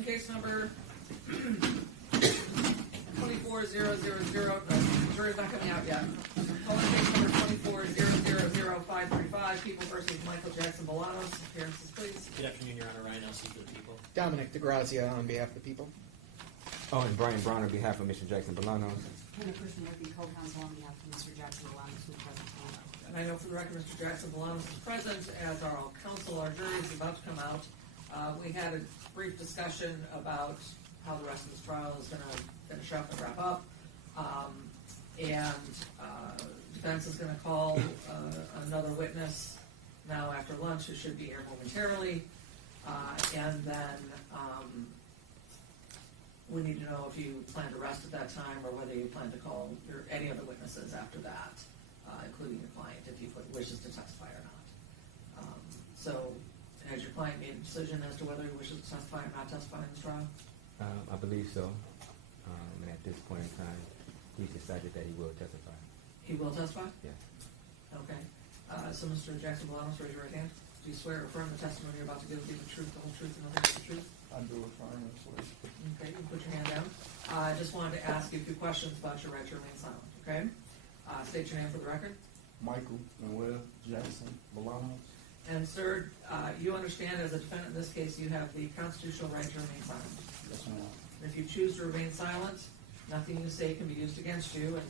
Calling case number 24000. The jury's not coming out yet. Calling case number 240000535. People versus Michael Jackson-Bolanos. Appearances, please. Good afternoon, Your Honor. Ryan Elsie for the people. Dominic DeGrazia on behalf of the people. Oh, and Brian Brown on behalf of Mr. Jackson-Bolanos. And a person with the co-counsel on behalf of Mr. Jackson-Bolanos who is present tonight. And I know for the record, Mr. Jackson-Bolanos is present, as are all counsel. Our jury is about to come out. We had a brief discussion about how the rest of this trial is going to finish up and wrap up. Defense is going to call another witness now after lunch, who should be here momentarily. And then we need to know if you plan to rest at that time or whether you plan to call any other witnesses after that, including your client, if he wishes to testify or not. So has your client made a decision as to whether he wishes to testify or not testify in this trial? I believe so. And at this point in time, he's decided that he will testify. He will testify? Yes. Okay. So Mr. Jackson-Bolanos, raise your right hand. Do you swear or affirm the testimony you're about to give will be the truth, the whole truth, and nothing but the truth? I do affirm and swear. Okay, you can put your hand down. I just wanted to ask you a few questions about your right to remain silent, okay? State your name for the record. Michael Noel Jackson-Bolanos. And sir, you understand as a defendant in this case, you have the constitutional right to remain silent. Yes, ma'am. If you choose to remain silent, nothing you say can be used against you, and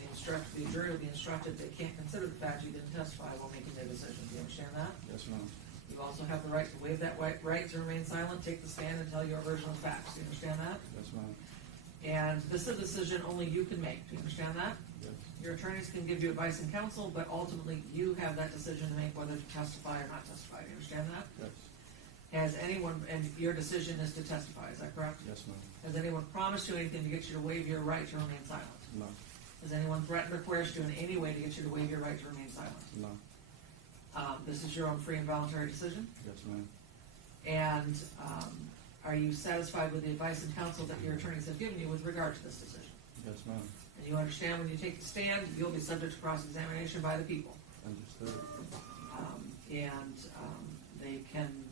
the jury will be instructed they can't consider the fact you didn't testify while making their decision. Do you understand that? Yes, ma'am. You also have the right to waive that right to remain silent, take the stand, and tell your version of the facts. Do you understand that? Yes, ma'am. And this is a decision only you can make. Do you understand that? Yes. Your attorneys can give you advice and counsel, but ultimately you have that decision to make whether to testify or not testify. Do you understand that? Yes. Has anyone, and your decision is to testify, is that correct? Yes, ma'am. Has anyone promised you anything to get you to waive your right to remain silent? No. Has anyone threatened or coerced you in any way to get you to waive your right to remain silent? No. This is your own free and voluntary decision? Yes, ma'am. And are you satisfied with the advice and counsel that your attorneys have given you with regard to this decision? Yes, ma'am. And you understand when you take the stand, you'll be subject to cross-examination by the people. Understood. They can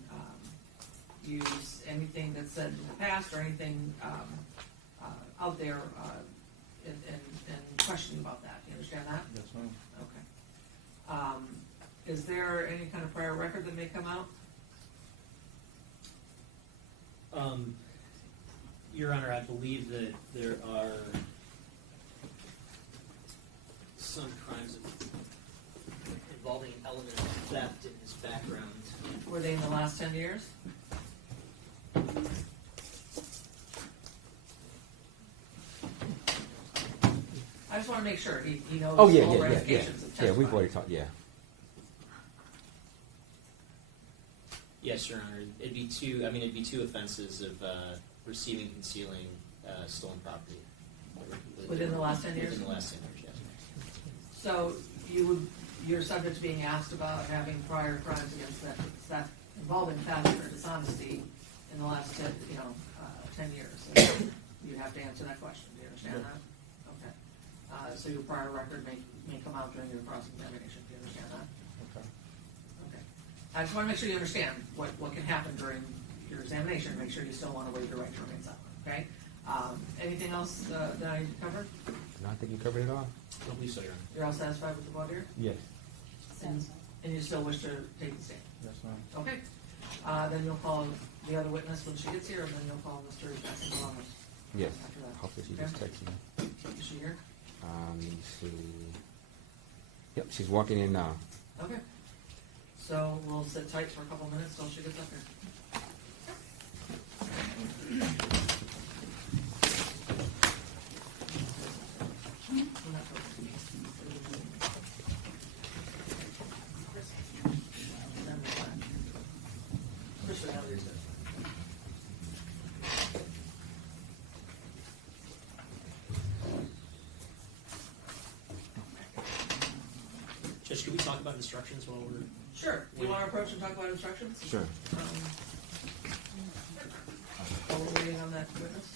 use anything that's said in the past or anything out there in questioning about that. Do you understand that? Yes, ma'am. Okay. Is there any kind of prior record that may come out? Your Honor, I believe that there are some crimes involving an element of theft in his background. Were they in the last 10 years? I just want to make sure he knows Oh, yeah, all yeah, ramifications of yeah. Yeah, testifying. we've already talked, yeah. Yes, Your Honor. It'd be two offenses of receiving, concealing stolen property. Within the last 10 years? Within the last 10 years, yes. So you're subject to being asked about having prior crimes against theft involving theft or dishonesty in the last 10 years. So you have to answer that question. Do you understand that? Okay. So your prior record may come out during your cross-examination. Do you understand that? Okay. Okay. I just want to make sure you understand what can happen during your examination. Make sure you still want to waive your right to remain silent. Okay. Anything else that I need to cover? No, I think you covered it all. I don't believe so, Your Honor. You're all satisfied with the voir dire? Yes. And you still wish to take the stand? Yes, ma'am. Okay. Then you'll call the other witness when she gets here, and then you'll call Mr. Jackson-Bolanos. Yes. After that. Hopefully she Okay. just texts me. Is she here? Let me see. Yep, she's walking in now. Okay. So we'll sit tight for a couple minutes till she gets up here. Judge, can we talk about instructions while we're... Sure. Do you want to approach and talk about instructions? Sure. While we're waiting on that witness?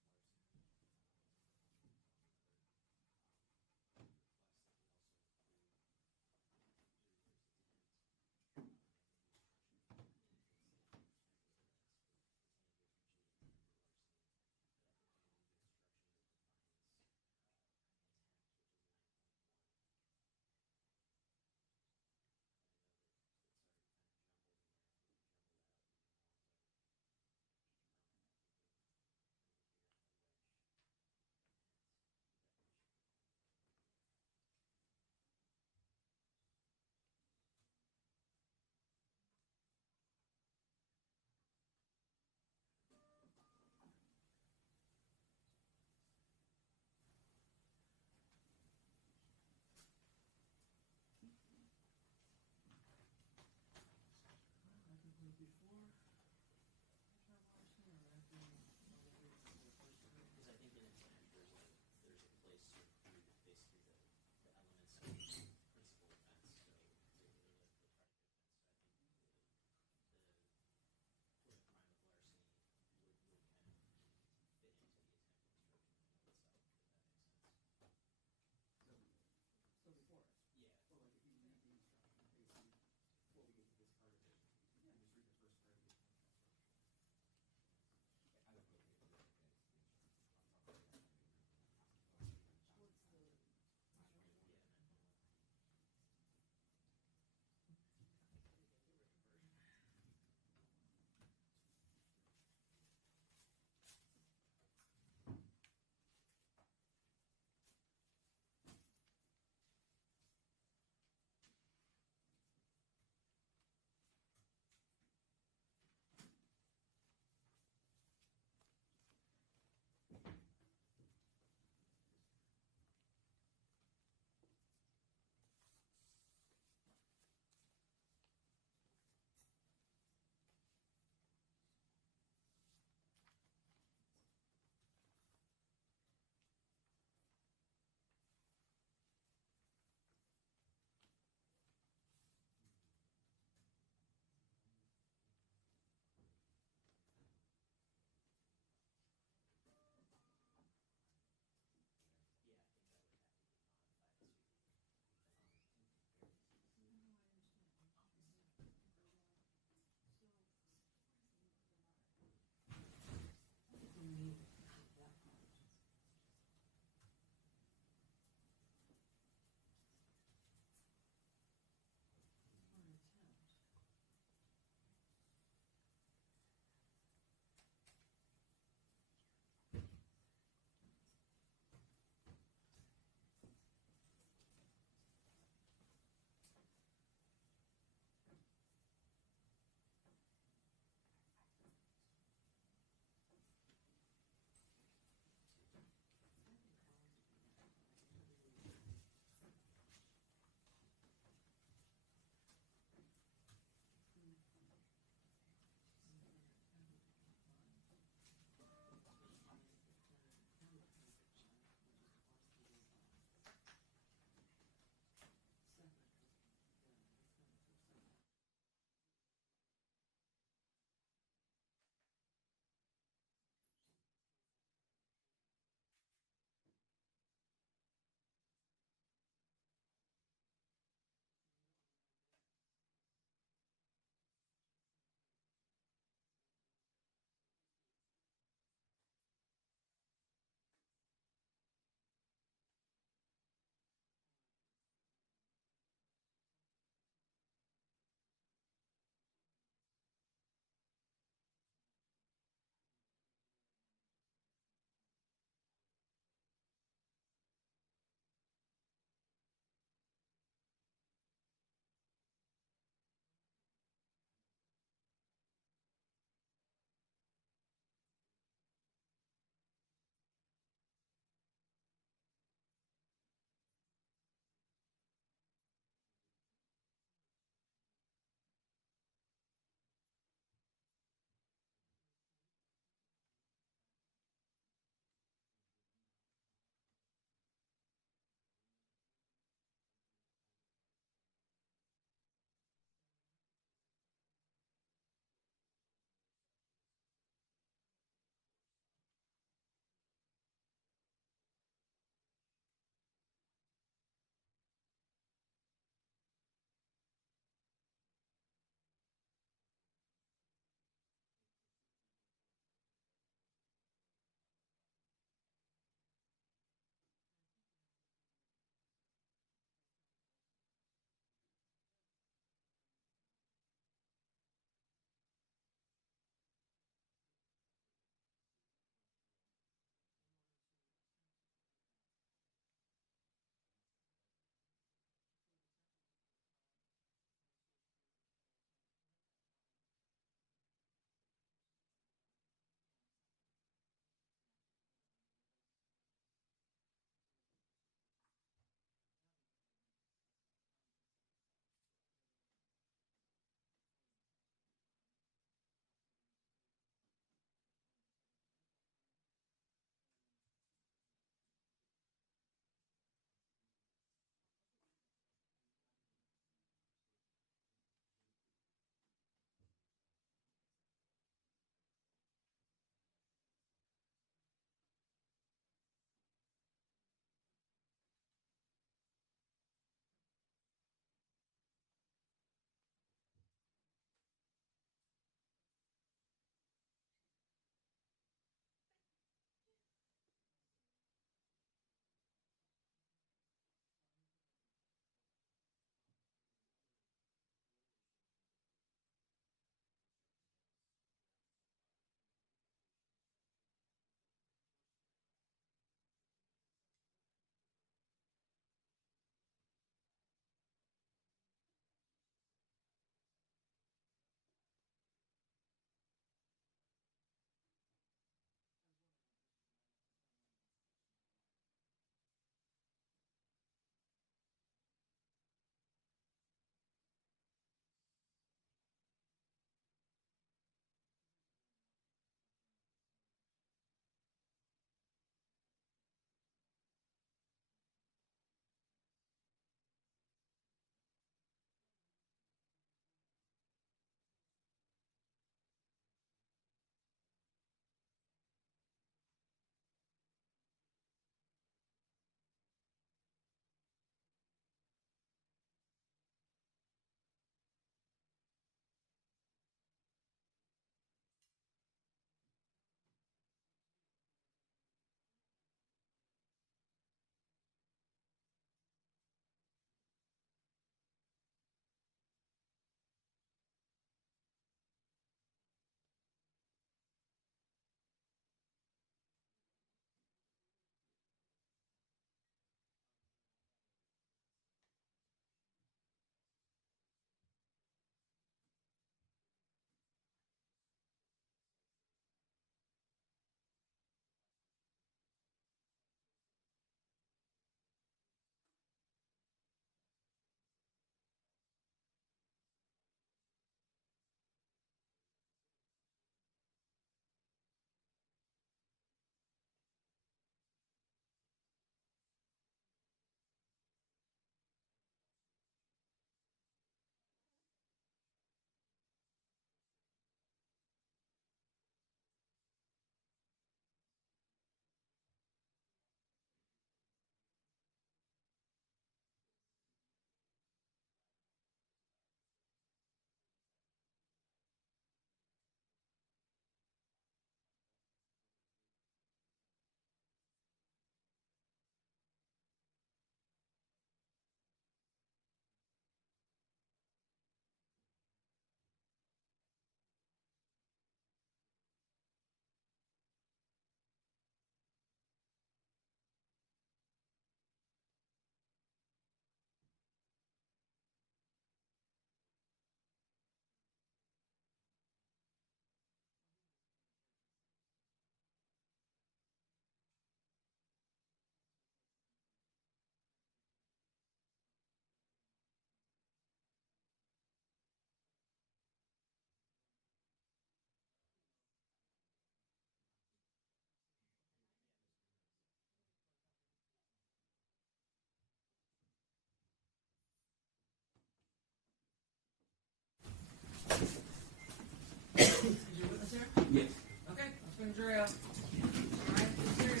Yes. Okay, let's bring the jury up. All right, jury.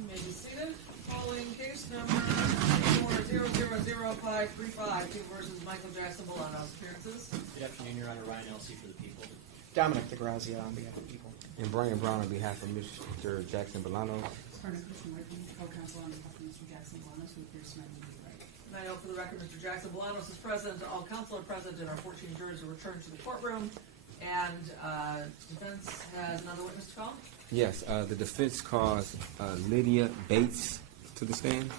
You may be seated. Calling case number 000535, People versus Michael Jackson-Bolanos. Appearances. Good afternoon, Your Honor. Ryan Elsey for the people. Dominic DeGrazia on behalf of the people. And Brian Brown on behalf of Mr. Jackson-Bolanos. Attorney Christian Whitman, co-counsel on behalf of Mr. Jackson-Bolanos, who appears tonight to be right. And I know for the record, Mr. Jackson-Bolanos is present, all counsel are present, and our 14 jurors are returned to the courtroom. And defense has another witness to call. Yes, the defense calls Lydia Bates to the stand.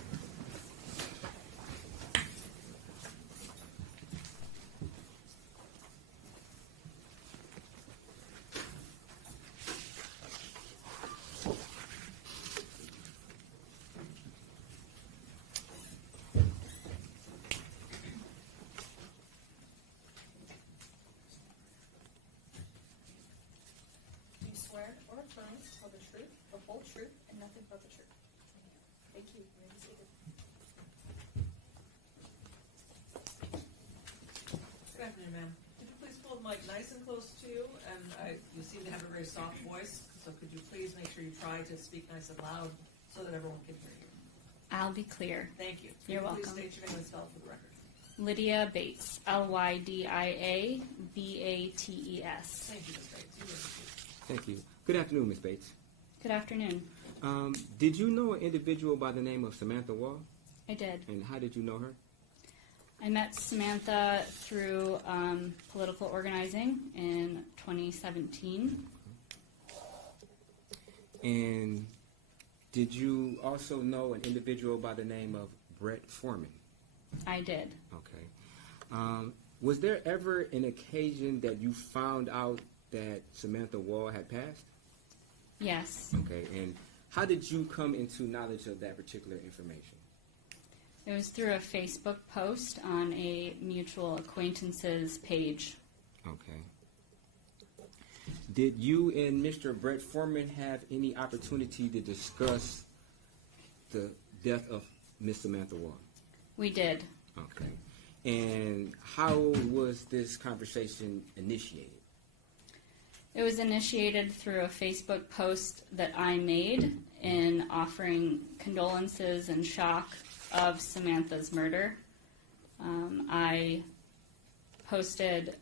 Do you swear or affirm to tell the truth, the whole truth, and nothing but the truth? Thank you. You may be seated. Good afternoon, ma'am. Could you please pull the mic nice and close to you? And you seem to have a very soft voice, so could you please make sure you try to speak nice and loud so that everyone can hear you? I'll be clear. Thank you. You're Could you welcome. Please state your name and spell it for the record. Lydia Bates, Lydia Bates. Thank you, Ms. Bates. You may be seated. Thank you. Good afternoon, Ms. Bates. Good afternoon. Did you know an individual by the name of Samantha Woll? I did. And how did you know her? I met Samantha through political organizing in 2017. And did you also know an individual by the name of Brett Foreman? I did. Okay. Was there ever an occasion that you found out that Samantha Woll had passed? Yes. Okay. And how did you come into knowledge of that particular information? It was through a Facebook post on a mutual acquaintances page. Okay. Did you and Mr. Brett Foreman have any opportunity to discuss the death of Miss Samantha Woll? We did. Okay. And how was this conversation initiated? It was initiated through a Facebook post that I made in offering condolences and shock of Samantha's murder. I posted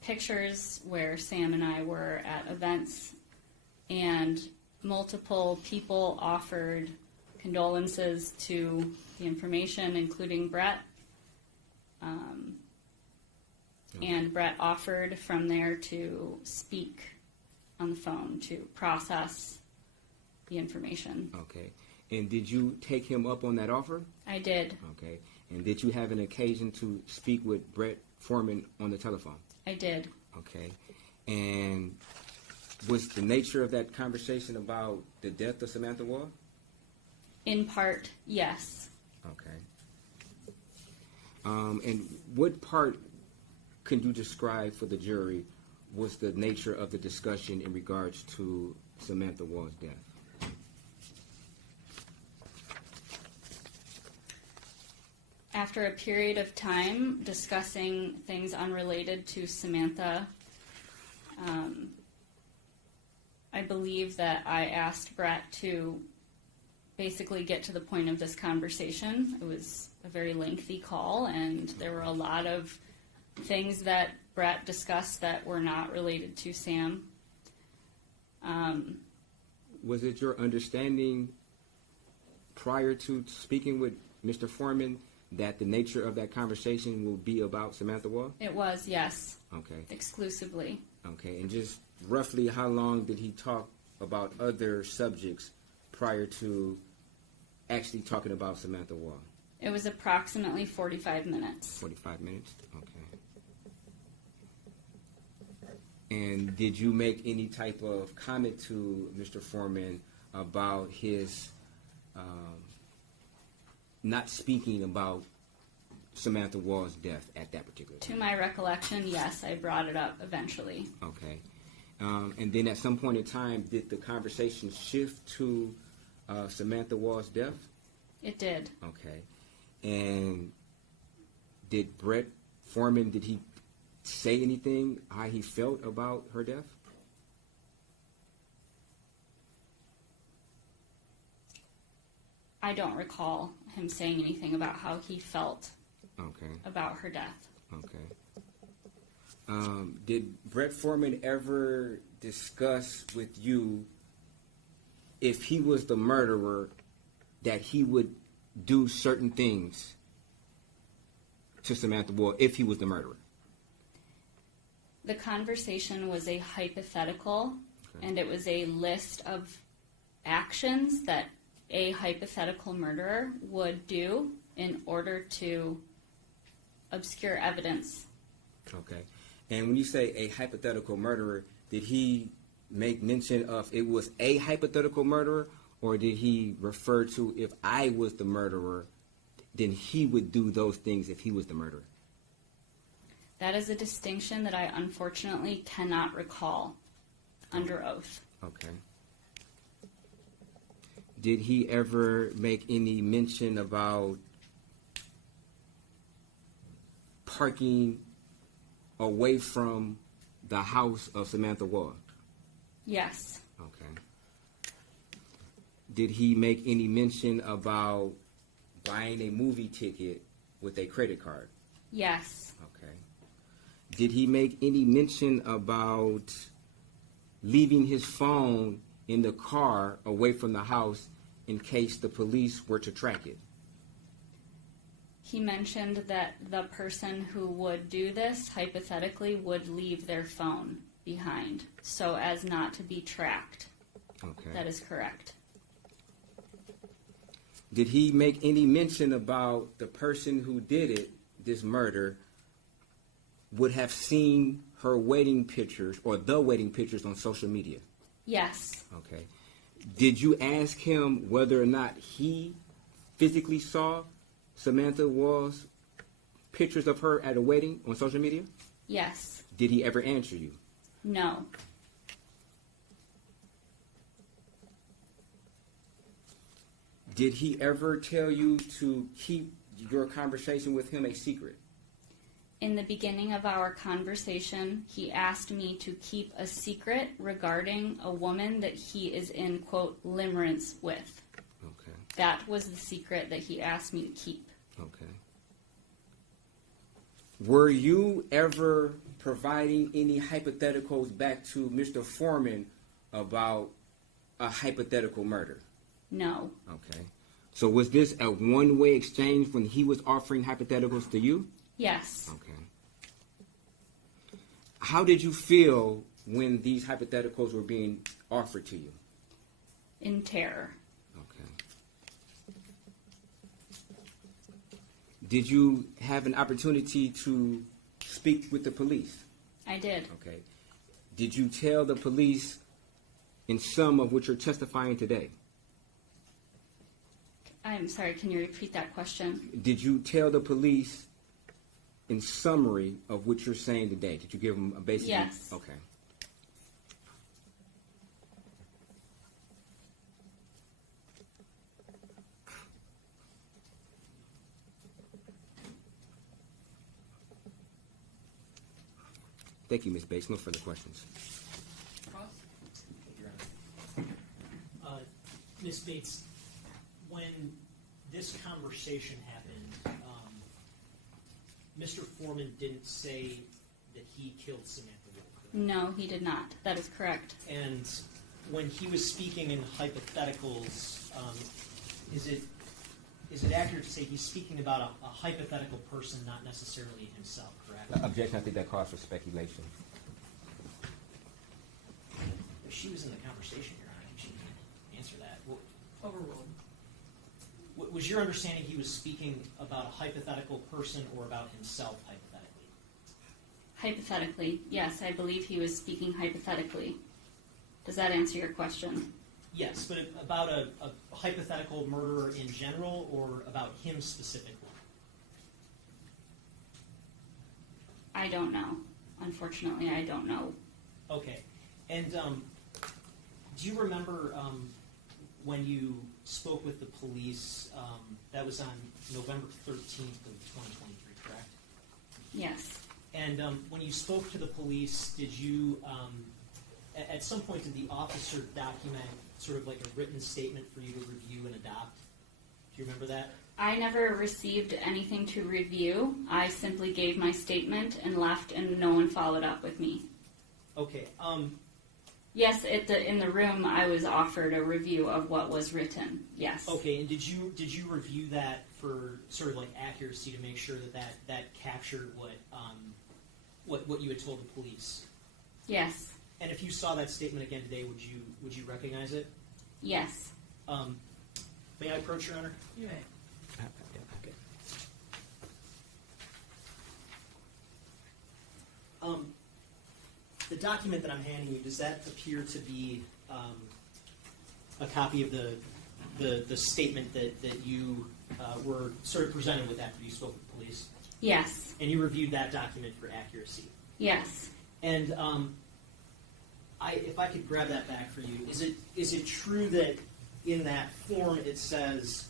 pictures where Sam and I were at events, and multiple people offered condolences to the information, including Brett. And Brett offered from there to speak on the phone to process the information. Okay. And did you take him up on that offer? I did. Okay. And did you have an occasion to speak with Brett Foreman on the telephone? I did. Okay. And was the nature of that conversation about the death of Samantha Woll? In part, yes. Okay. And what part can you describe for the jury was the nature of the discussion in regards to Samantha Woll's death? After a period of time discussing things unrelated to Samantha, I believe that I asked Brett to basically get to the point of this conversation. It was a very lengthy call, and there were a lot of things that Brett discussed that were not related to Sam. Was it your understanding prior to speaking with Mr. Foreman that the nature of that conversation will be about Samantha Woll? It was, yes, Okay. exclusively. Okay. And just roughly how long did he talk about other subjects prior to actually talking about Samantha Woll? It was approximately 45 minutes. 45 minutes? Okay. And did you make any type of comment to Mr. Foreman about his not speaking about Samantha Woll's death at that particular To time? my recollection, yes, I brought it up eventually. Okay. And then at some point in time, did the conversation shift to Samantha Woll's death? It did. Okay. And did Brett Foreman, did he say anything how he felt about her death? I don't recall him saying anything about how he felt Okay. about her death. Okay. Did Brett Foreman ever discuss with you if he was the murderer that he would do certain things to Samantha Woll if he was the murderer? The conversation was a hypothetical, Okay. and it was a list of actions that a hypothetical murderer would do in order to obscure evidence. Okay. And when you say a hypothetical murderer, did he make mention of it was a hypothetical murderer, or did he refer to if I was the murderer, then he would do those things if he was the murderer? That is a distinction that I unfortunately cannot recall under oath. Okay. Did he ever make any mention about parking away from the house of Samantha Woll? Yes. Okay. Did he make any mention about buying a movie ticket with a credit card? Yes. Okay. Did he make any mention about leaving his phone in the car away from the house in case the police were to track it? He mentioned that the person who would do this, hypothetically, would leave their phone behind so as not to be tracked. Okay. That is correct. Did he make any mention about the person who did it, this murder, would have seen her wedding pictures or the wedding pictures on social media? Yes. Okay. Did you ask him whether or not he physically saw Samantha Woll's pictures of her at a wedding on social media? Yes. Did he ever answer you? No. Did he ever tell you to keep your conversation with him a secret? In the beginning of our conversation, he asked me to keep a secret regarding a woman that he is in, quote, limerence with. Okay. That was the secret that he asked me to keep. Okay. Were you ever providing any hypotheticals back to Mr. Foreman about a hypothetical murder? No. Okay. So was this a one-way exchange when he was offering hypotheticals to you? Yes. Okay. How did you feel when these hypotheticals were being offered to you? In terror. Okay. Did you have an opportunity to speak with the police? I did. Okay. Did you tell the police in some of what you're testifying today? I'm sorry, can you repeat that question? Did you tell the police in summary of what you're saying today? Did you give them a basic? Yes. Okay. Thank you, Ms. Bates. No further questions. Ross? Ms. Bates, when this conversation happened, Mr. Foreman didn't say that he killed Samantha Woll, correct? No, he did not. That is correct. And when he was speaking in hypotheticals, is it accurate to say he's speaking about a hypothetical person, not necessarily himself, correct? Objection, I think that calls for speculation. If she was in the conversation, Your Honor, she can answer that. Overruled. Was your understanding he was speaking about a hypothetical person or about himself hypothetically? Hypothetically, yes, I believe he was speaking hypothetically. Does that answer your question? Yes, but about a hypothetical murderer in general or about him specifically? I don't know. Unfortunately, I don't know. Okay. And do you remember when you spoke with the police, that was on November 13th of 2023, correct? Yes. And when you spoke to the police, did you, at some point, did the officer document sort of like a written statement for you to review and adopt? Do you remember that? I never received anything to review. I simply gave my statement and left, and no one followed up with me. Okay. Yes, in the room, I was offered a review of what was written. Yes. Okay, and did you review that for sort of like accuracy to make sure that captured what you had told the police? Yes. And if you saw that statement again today, would you recognize it? Yes. May I approach, Your Honor? You may. Okay. The document that I'm handing you, does that appear to be a copy of the statement that you were sort of presented with after you spoke with the police? Yes. And you reviewed that document for accuracy? Yes. And if I could grab that back for you, is it true that in that form it says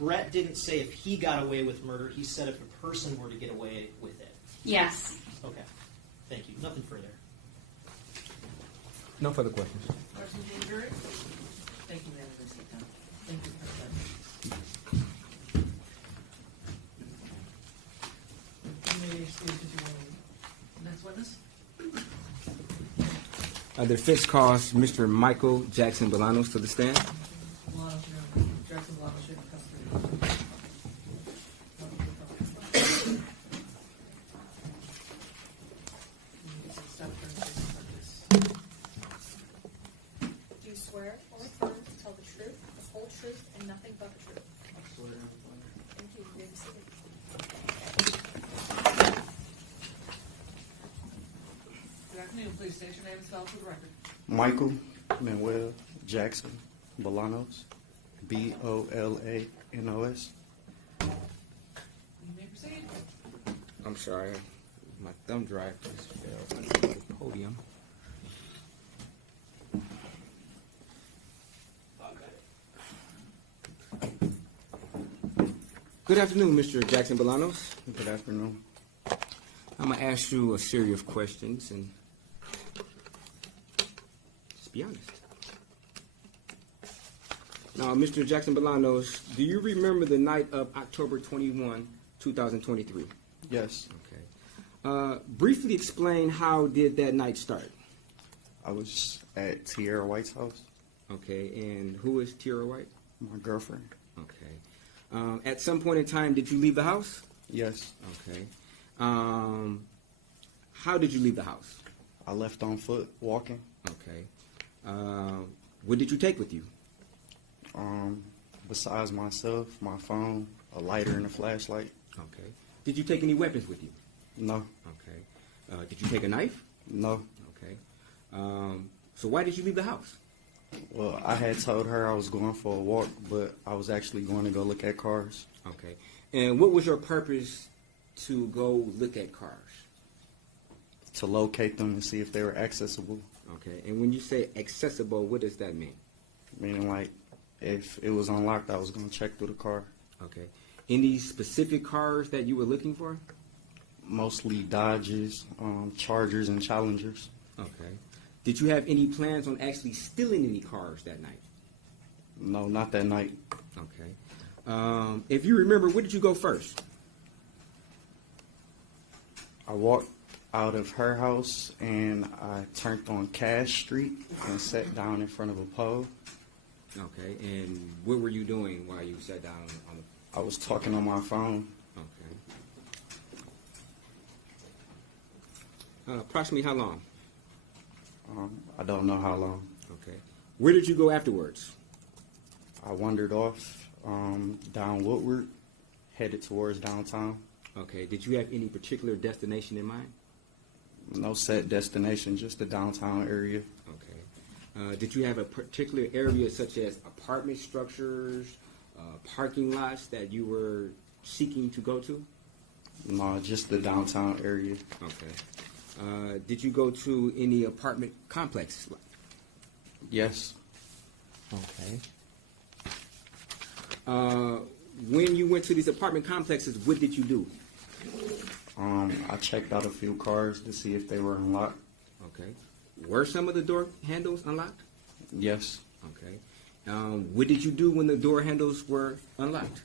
Brett didn't say if he got away with murder, he said if a person were to get away with it? Yes. Okay. Thank you. Nothing further. No further questions. Questions from the jury? Thank you, ma'am. Thank you, President. You may excuse if you want to. Next witness? The defense calls Mr. Michael Jackson-Bolanos to the stand. Jackson-Bolanos, you're in custody. Do you swear or affirm to tell the truth, the whole truth, and nothing but the truth? I swear and affirm. Thank you. You may be seated. Good afternoon. Please state your name and spell for the record. Michael Manuel Jackson Bolanos, Bolanos. You may proceed. I'm sorry, my thumb drive just fell under the podium. Good afternoon, Mr. Jackson-Bolanos. Good afternoon. I'm going to ask you a series of questions and just be honest. Now, Mr. Jackson-Bolanos, do you remember the night of October 21, 2023? Yes, Okay. Briefly explain how did that night start? I was at Tierra White's house, Okay, and who is Tierra White? my girlfriend. Okay. At some point in time, did you leave the house? Yes, Okay. How did you leave the house? I left on foot walking. Okay. What did you take with you? Besides myself, my phone, a lighter, and a flashlight. Okay. Did you take any weapons with you? No, Okay. Did you take a knife? no. Okay. So why did you leave the house? Well, I had told her I was going for a walk, but I was actually going to go look at cars. Okay. And what was your purpose to go look at cars? To locate them and see if they were accessible. Okay. And when you say accessible, what does that mean? Meaning, like, if it was unlocked, I was going to check through the car. Okay. Any specific cars that you were looking for? Mostly Dodges, Chargers, and Challengers. Okay. Did you have any plans on actually stealing any cars that night? No, not that night. Okay. If you remember, where did you go first? I walked out of her house and I turned on Cash Street and sat down in front of a pole. Okay, and what were you doing while you sat down on the? I was talking on my phone. Okay. Approximately how long? I don't know how long. Okay. Where did you go afterwards? I wandered off down Woodward, headed towards downtown. Okay. Did you have any particular destination in mind? No set destination, just the downtown area. Okay. Did you have a particular area such as apartment structures, parking lots that you were seeking to go to? No, just the downtown area. Okay. Did you go to any apartment complexes? Yes. Okay. When you went to these apartment complexes, what did you do? I checked out a few cars to see if they were unlocked. Okay. Were some of the door handles unlocked? Yes. Okay. What did you do when the door handles were unlocked?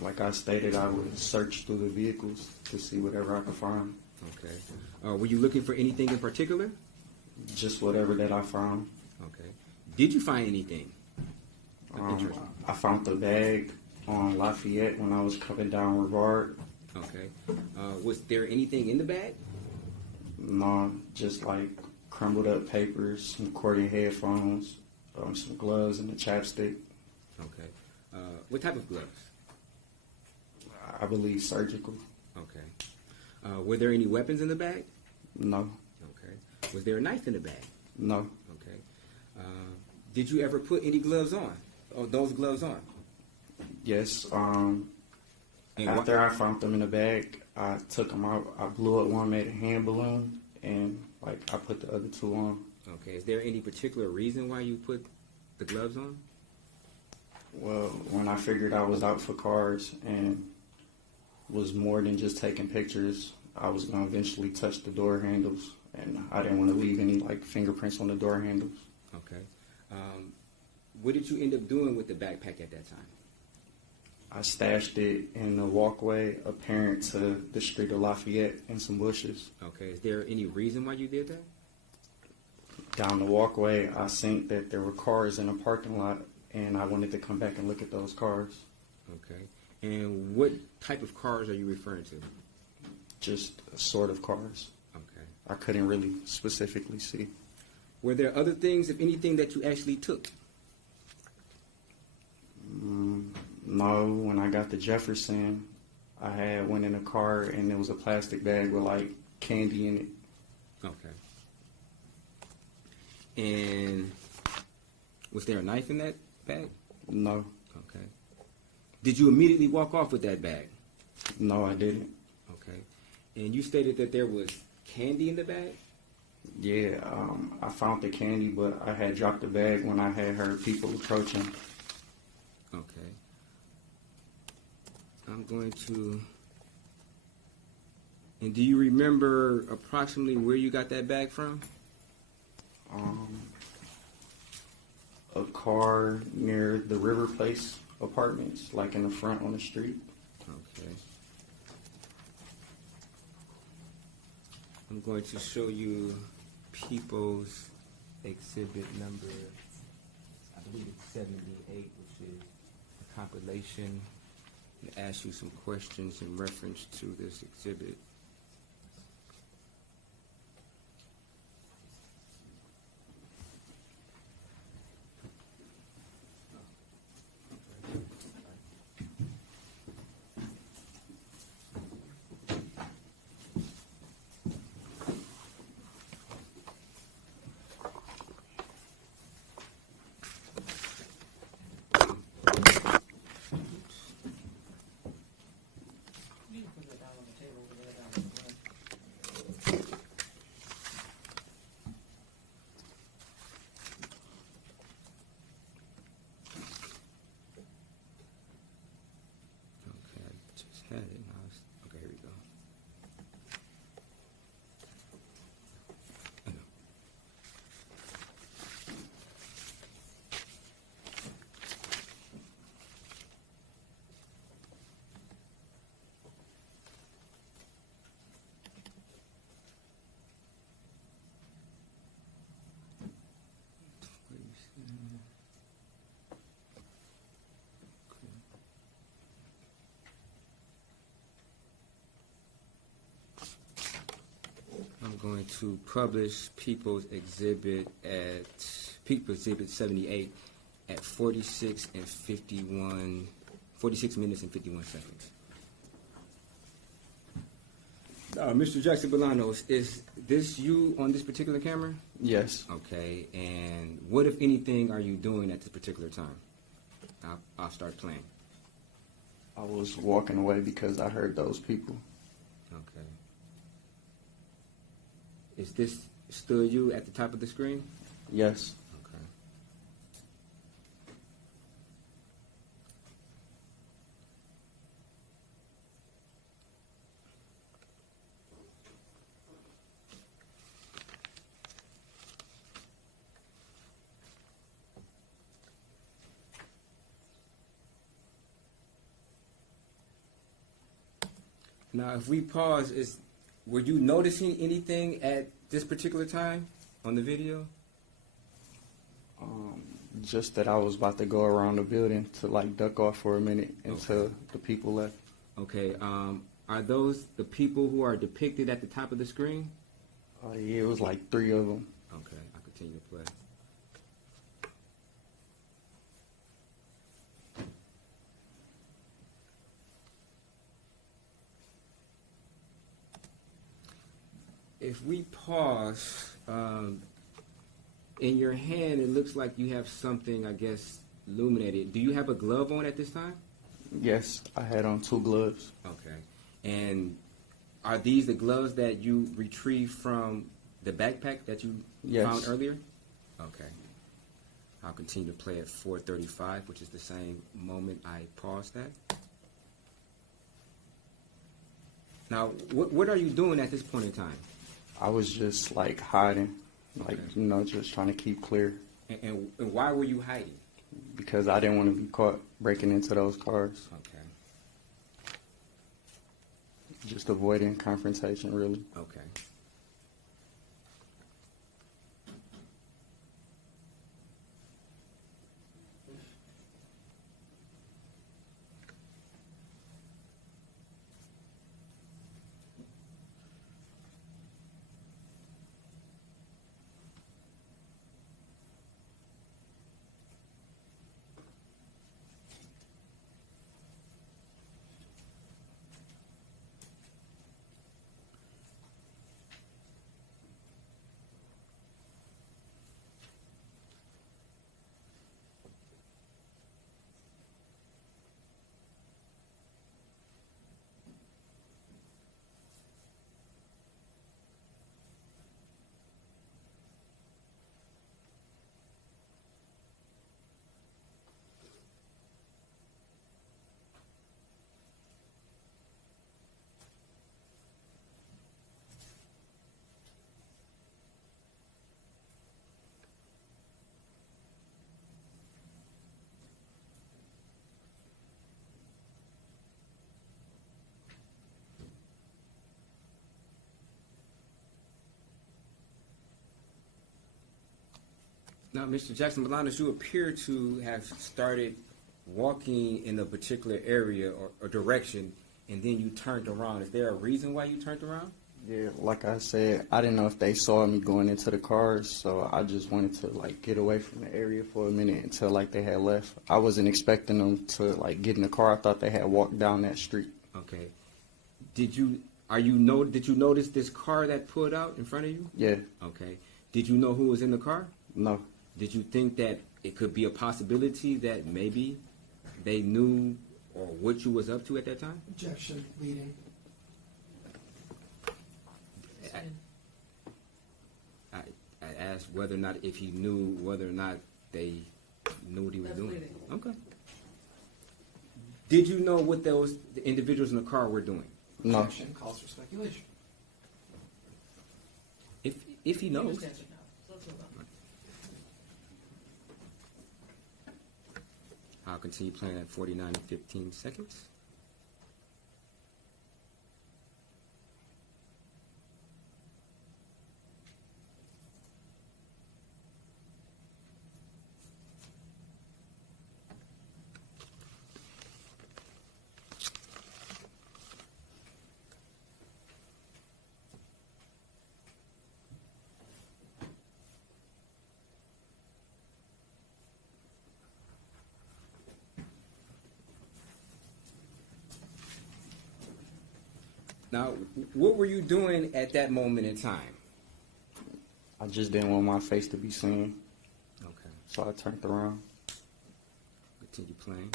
Like I stated, I would search through the vehicles to see whatever I could find. Okay. Were you looking for anything in particular? Just whatever that I found. Okay. Did you find anything? Interesting. I found the bag on Lafayette when I was coming down Rivard. Okay. Was there anything in the bag? No, just like crumbled up papers, some corded headphones, some gloves, and a chapstick. Okay. What type of gloves? I believe surgical. Okay. Were there any weapons in the bag? No. Okay. Was there a knife in the bag? No. Okay. Did you ever put any gloves on? Or those gloves on? Yes. And After I found them in the bag, I took them out. I blew up one, made a hand balloon, and I put the other two on. Okay. Is there any particular reason why you put the gloves on? Well, when I figured I was out for cars and was more than just taking pictures, I was going to eventually touch the door handles, and I didn't want to leave any fingerprints on the door handles. Okay. What did you end up doing with the backpack at that time? I stashed it in the walkway apparent to the street of Lafayette and some bushes. Okay. Is there any reason why you did that? Down the walkway, I seen that there were cars in a parking lot, and I wanted to come back and look at those cars. Okay. And what type of cars are you referring to? Just sort of cars. Okay. I couldn't really specifically see. Were there other things, if anything, that you actually took? No, when I got to Jefferson, I went in a car and there was a plastic bag with candy in it. Okay. And was there a knife in that bag? No. Okay. Did you immediately walk off with that bag? No, I didn't. Okay. And you stated that there was candy in the bag? Yeah, I found the candy, but I had dropped the bag when I had heard people approaching. Okay. I'm going to... And do you remember approximately where you got that bag from? A car near the River Place apartments, in the front on the street. Okay. I'm going to show you People's exhibit number, I believe it's 78, which is a compilation, and ask you some questions in reference to this exhibit. You can put it down on the table over there. going to publish People's Exhibit 78 at 46 minutes and 51 seconds. Mr. Jackson-Bolanos, is this you on this particular camera? Yes. Okay, and what, if anything, are you doing at this particular time? I'll start playing. I was walking away because I heard those people. Okay. Is this still you at the top of the screen? Yes. Okay. Now, if we pause, were you noticing anything at this particular time on the video? Just that I was about to go around the building to like duck off for a minute until the people left. Okay. Are those the people who are depicted at the top of the screen? Yeah, it was like 3 of them. Okay, I'll continue to play. If we pause, in your hand, it looks like you have something, I guess, illuminated. Do you have a glove on at this time? Yes, I had on 2 gloves. Okay. And are these the gloves that you retrieved from the backpack that you Yes. found earlier? Okay. I'll continue to play at 4:35, which is the same moment I paused at. Now, what are you doing at this point in time? I was just like hiding, like, Okay. just trying to keep clear And why were you hiding? because I didn't want to be caught breaking into those cars. Okay. Just avoiding confrontation, really. Okay. Now, Mr. Jackson-Bolanos, you appear to have started walking in a particular area or direction, and then you turned around. Is there a reason why you turned around? Yeah, like I said, I didn't know if they saw me going into the cars, so I just wanted to like get away from the area for a minute until like they had left. I wasn't expecting them to like get in the car. I thought they had walked down that street. Okay. Did you notice this car that pulled out in front of you? Yeah, Okay. Did you know who was in the car? no, Did you think that it could be a possibility that maybe they knew or what you was up to at that time? Objection, leading. I asked whether or not if he knew whether or not they knew what he was That's doing. leading. Okay. Did you know what the individuals in the car were doing? no. Objection calls for speculation. If he You knows. just answered no, so let's move on. I'll continue playing at 49 and 15 seconds. Now, what were you doing at that moment in time? I just didn't want my face to be seen, Okay. so I turned around. Continue playing.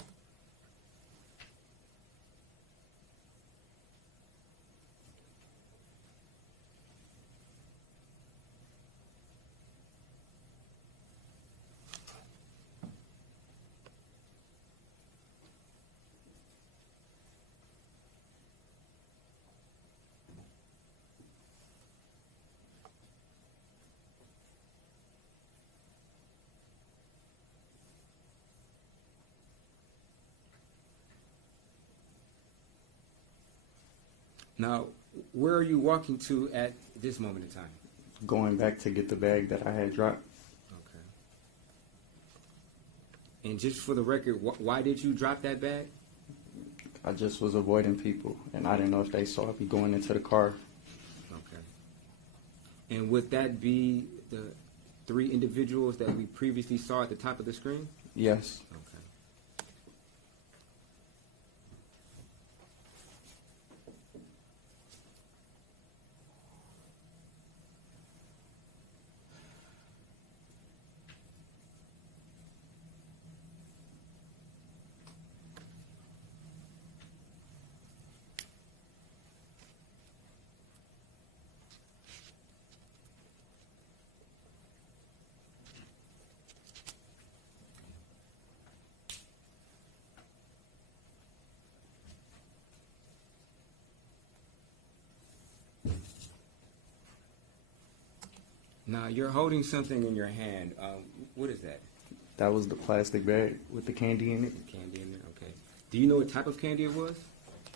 Now, where are you walking to at this moment in time? Going back to get the bag that I had dropped. Okay. And just for the record, why did you drop that bag? I just was avoiding people, and I didn't know if they saw me going into the car. Okay. And would that be the 3 individuals that we previously saw at the top of the screen? Yes. Okay. Now, you're holding something in your hand. What is that? That was the plastic bag with the candy in it. Candy in there? Okay. Do you know what type of candy it was?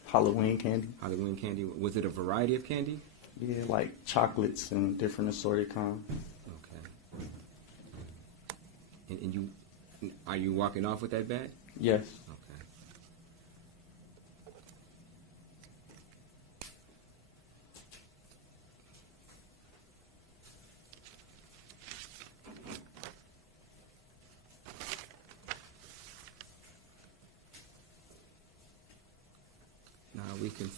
Halloween candy. Halloween candy. Was it a variety of candy? Yeah, like chocolates and different assorted kinds. Okay. And you, are you walking off with that bag? Yes. Okay. Now we can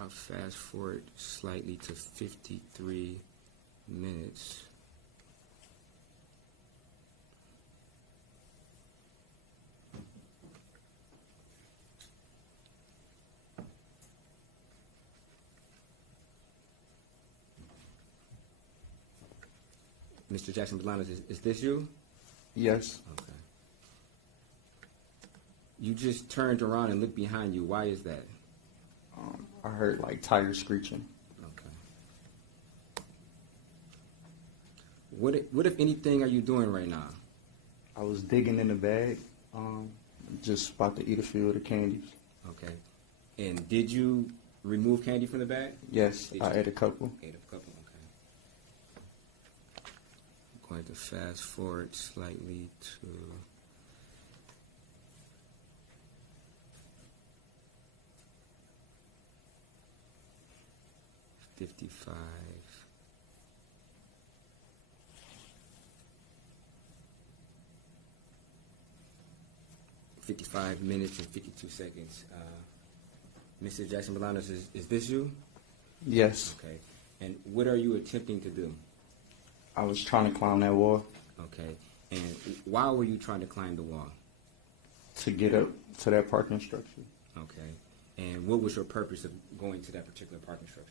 I'll fast forward slightly to 53 minutes. Mr. Jackson-Bolanos, is this you? Yes. Okay. You just turned around and looked behind you. Why is that? I heard like tires screeching. Okay. What if anything are you doing right now? I was digging in the bag, just about to eat a few of the candies. Okay. And did you remove candy from the bag? Yes, Did I you? ate a couple. Ate a couple, okay. I'm going to fast forward slightly to 55. 55 minutes and 52 seconds. Mr. Jackson-Bolanos, is this you? Yes. Okay. And what are you attempting to do? I was trying to climb that wall Okay. And why were you trying to climb the wall? to get up to that parking structure, Okay. And what was your purpose of going to that particular parking structure?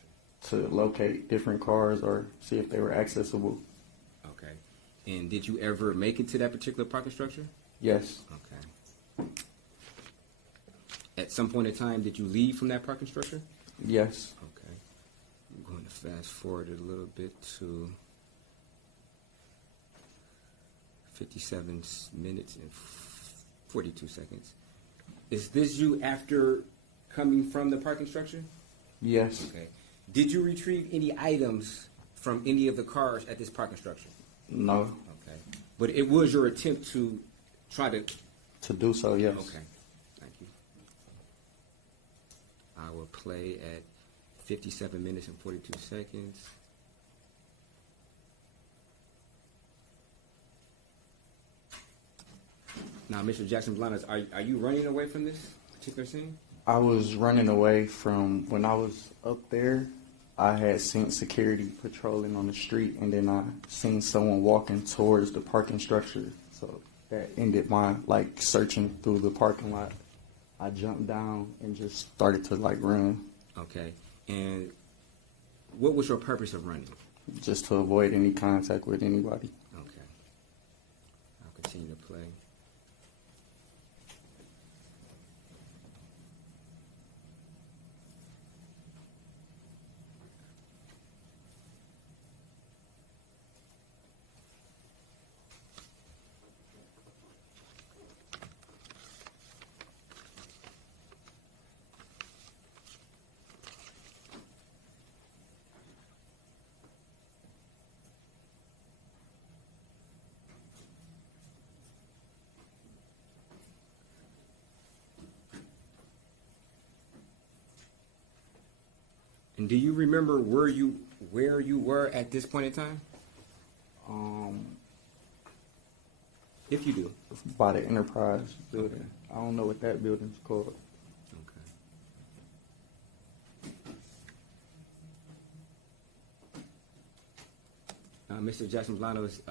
to locate different cars or see if they were accessible. Okay. And did you ever make it to that particular parking structure? Yes. Okay. At some point in time, did you leave from that parking structure? Yes. Okay. I'm going to fast forward a little bit to 57 minutes and 42 seconds. Is this you after coming from the parking structure? Yes. Okay. Did you retrieve any items from any of the cars at this parking structure? No. Okay. But it was your attempt to try to... To do so, yes. Okay. Thank you. I will play at 57 minutes and 42 seconds. Now, Mr. Jackson-Bolanos, are you running away from this particular scene? I was running away from when I was up there. I had seen security patrolling on the street, and then I seen someone walking towards the parking structure. So that ended my searching through the parking lot. I jumped down and just started to run, Okay. And what was your purpose of running? just to avoid any contact with anybody. Okay. I'll continue to play. And do you remember where you were at this point in time? If you do. By the Enterprise building. I don't know what that building's called. Okay. Mr. Jackson-Bolanos,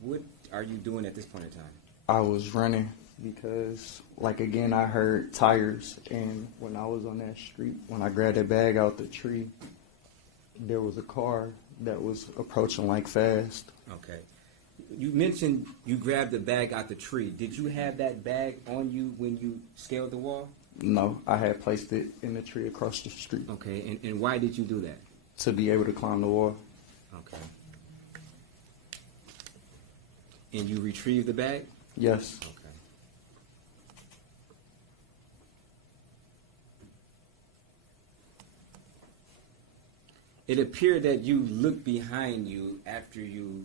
what are you doing at this point in time? I was running because, again, I heard tires, and when I was on that street, when I grabbed that bag out the tree, there was a car that was approaching fast. Okay. You mentioned you grabbed the bag out the tree. Did you have that bag on you when you scaled the wall? No, I had placed it in the tree across the street. Okay. And why did you do that? To be able to climb the wall. Okay. And you retrieved the bag? Yes. Okay. It appeared that you looked behind you after you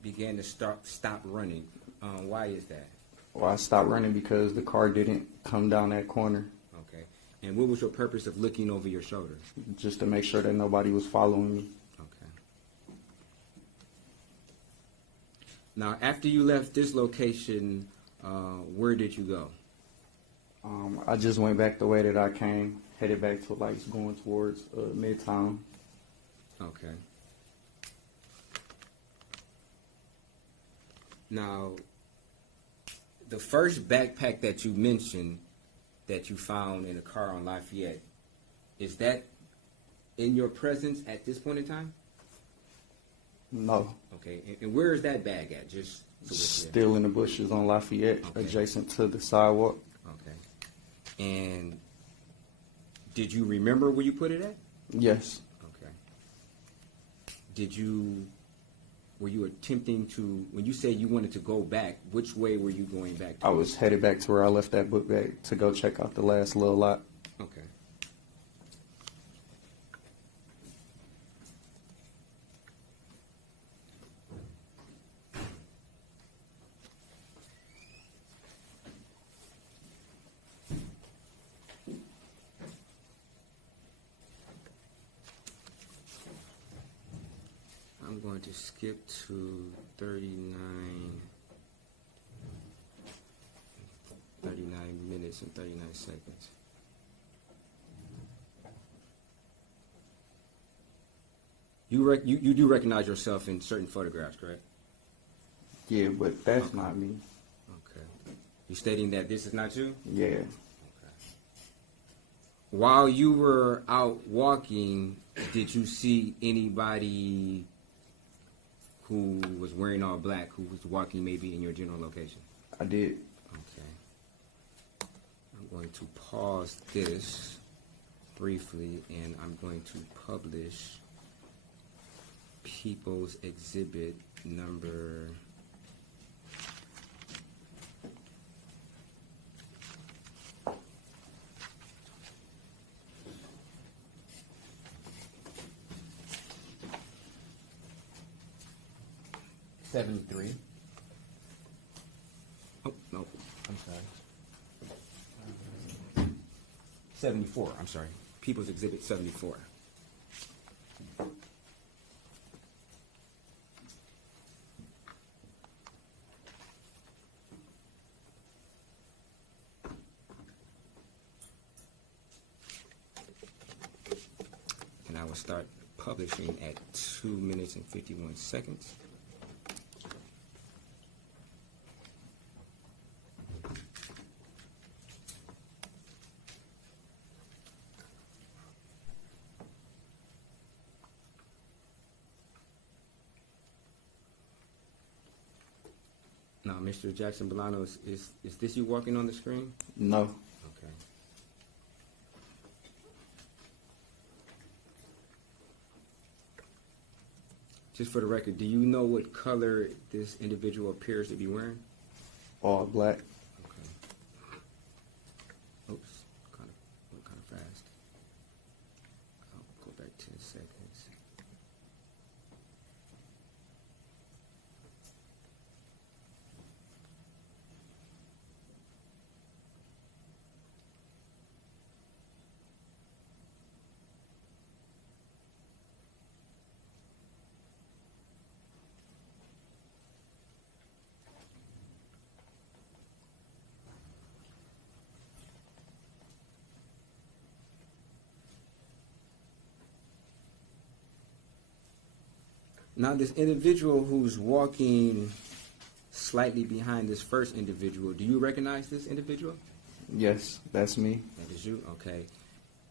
began to stop running. Why is that? Well, I stopped running because the car didn't come down that corner. Okay. And what was your purpose of looking over your shoulder? Just to make sure that nobody was following me. Okay. Now, after you left this location, where did you go? I just went back the way that I came, headed back to going towards Midtown. Okay. Now, the first backpack that you mentioned that you found in a car on Lafayette, is that in your presence at this point in time? No. Okay. And where is that bag at? Just so we're clear. Still in the bushes on Lafayette, Okay. adjacent to the sidewalk. Okay. And did you remember where you put it at? Yes. Okay. Were you attempting to, when you say you wanted to go back, which way were you going back to? I was headed back to where I left that book bag to go check out the last little lot. Okay. I'm going to skip to 39 minutes and 39 seconds. You do recognize yourself in certain photographs, correct? Yeah, but that's not me. Okay. You stating that this is not you? Yeah. Okay. While you were out walking, did you see anybody who was wearing all black, who was walking maybe in your general location? I did. Okay. I'm going to pause this briefly, and I'm going to publish People's Exhibit number 73. Oh, no, I'm sorry. 74, I'm sorry. People's Exhibit 74. will start publishing at 2 minutes and 51 seconds. Now, Mr. Jackson-Bolanos, is this you walking on the screen? No. Okay. Just for the record, do you know what color this individual appears to be wearing? All black. Okay. Oops, went kind of fast. I'll go back 10 seconds. Now, this individual who's walking slightly behind this first individual, do you recognize this individual? Yes, that's me. That is you? Okay.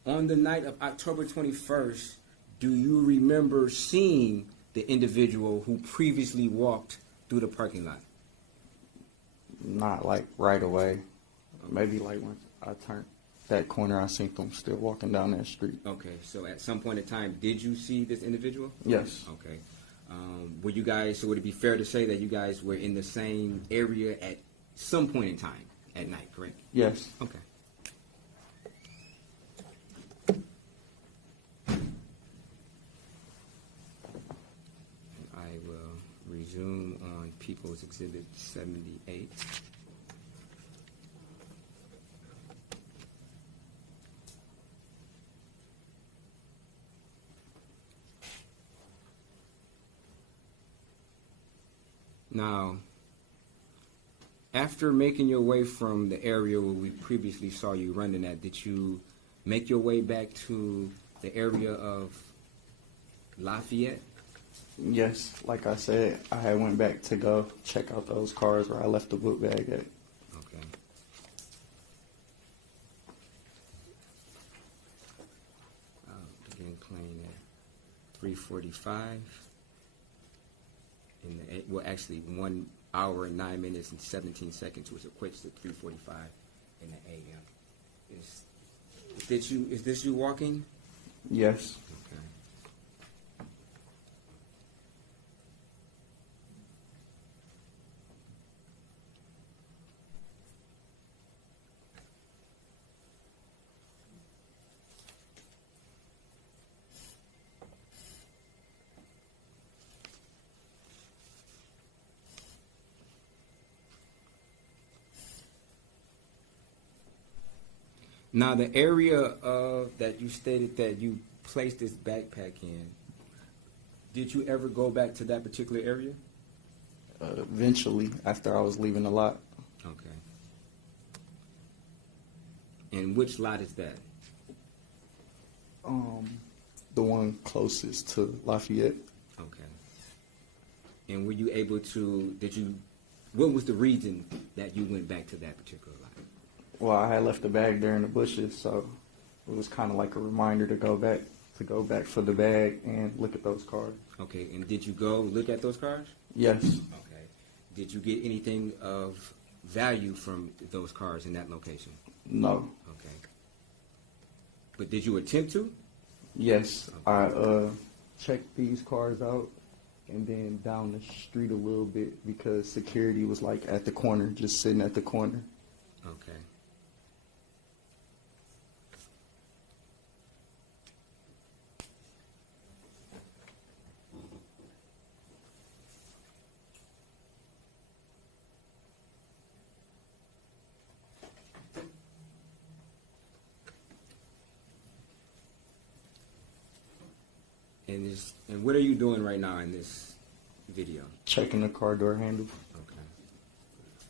On the night of October 21st, do you remember seeing the individual who previously walked through the parking lot? Not like right away. Maybe like when I turned that corner, I seen them still walking down that street. Okay, so at some point in time, did you see this individual? Yes. Okay. Were you guys, so would it be fair to say that you guys were in the same area at some point in time at night, correct? Yes. Okay. I will resume on People's Exhibit 78. Now, after making your way from the area where we previously saw you running at, did you make your way back to the area of Lafayette? Yes. Like I said, I had went back to go check out those cars where I left the book bag at. Okay. I'll begin playing at 3:45. Well, actually, 1 hour and 9 minutes and 17 seconds, which equates to 3:45 in the a.m. Is this you walking? Yes. Okay. Now, the area that you stated that you placed this backpack in, did you ever go back to that particular area? Eventually, after I was leaving the lot. Okay. And which lot is that? The one closest to Lafayette. Okay. And were you able to, what was the reason that you went back to that particular lot? Well, I had left the bag there in the bushes, so it was kind of like a reminder to go back for the bag and look at those cars. Okay, and did you go look at those cars? Yes. Okay. Did you get anything of value from those cars in that location? No. Okay. But did you attempt to? Yes. I checked these cars out and then down the street a little bit because security was like at the corner, just sitting at the corner. Okay. And what are you doing right now in this video? Checking the car door handle. Okay.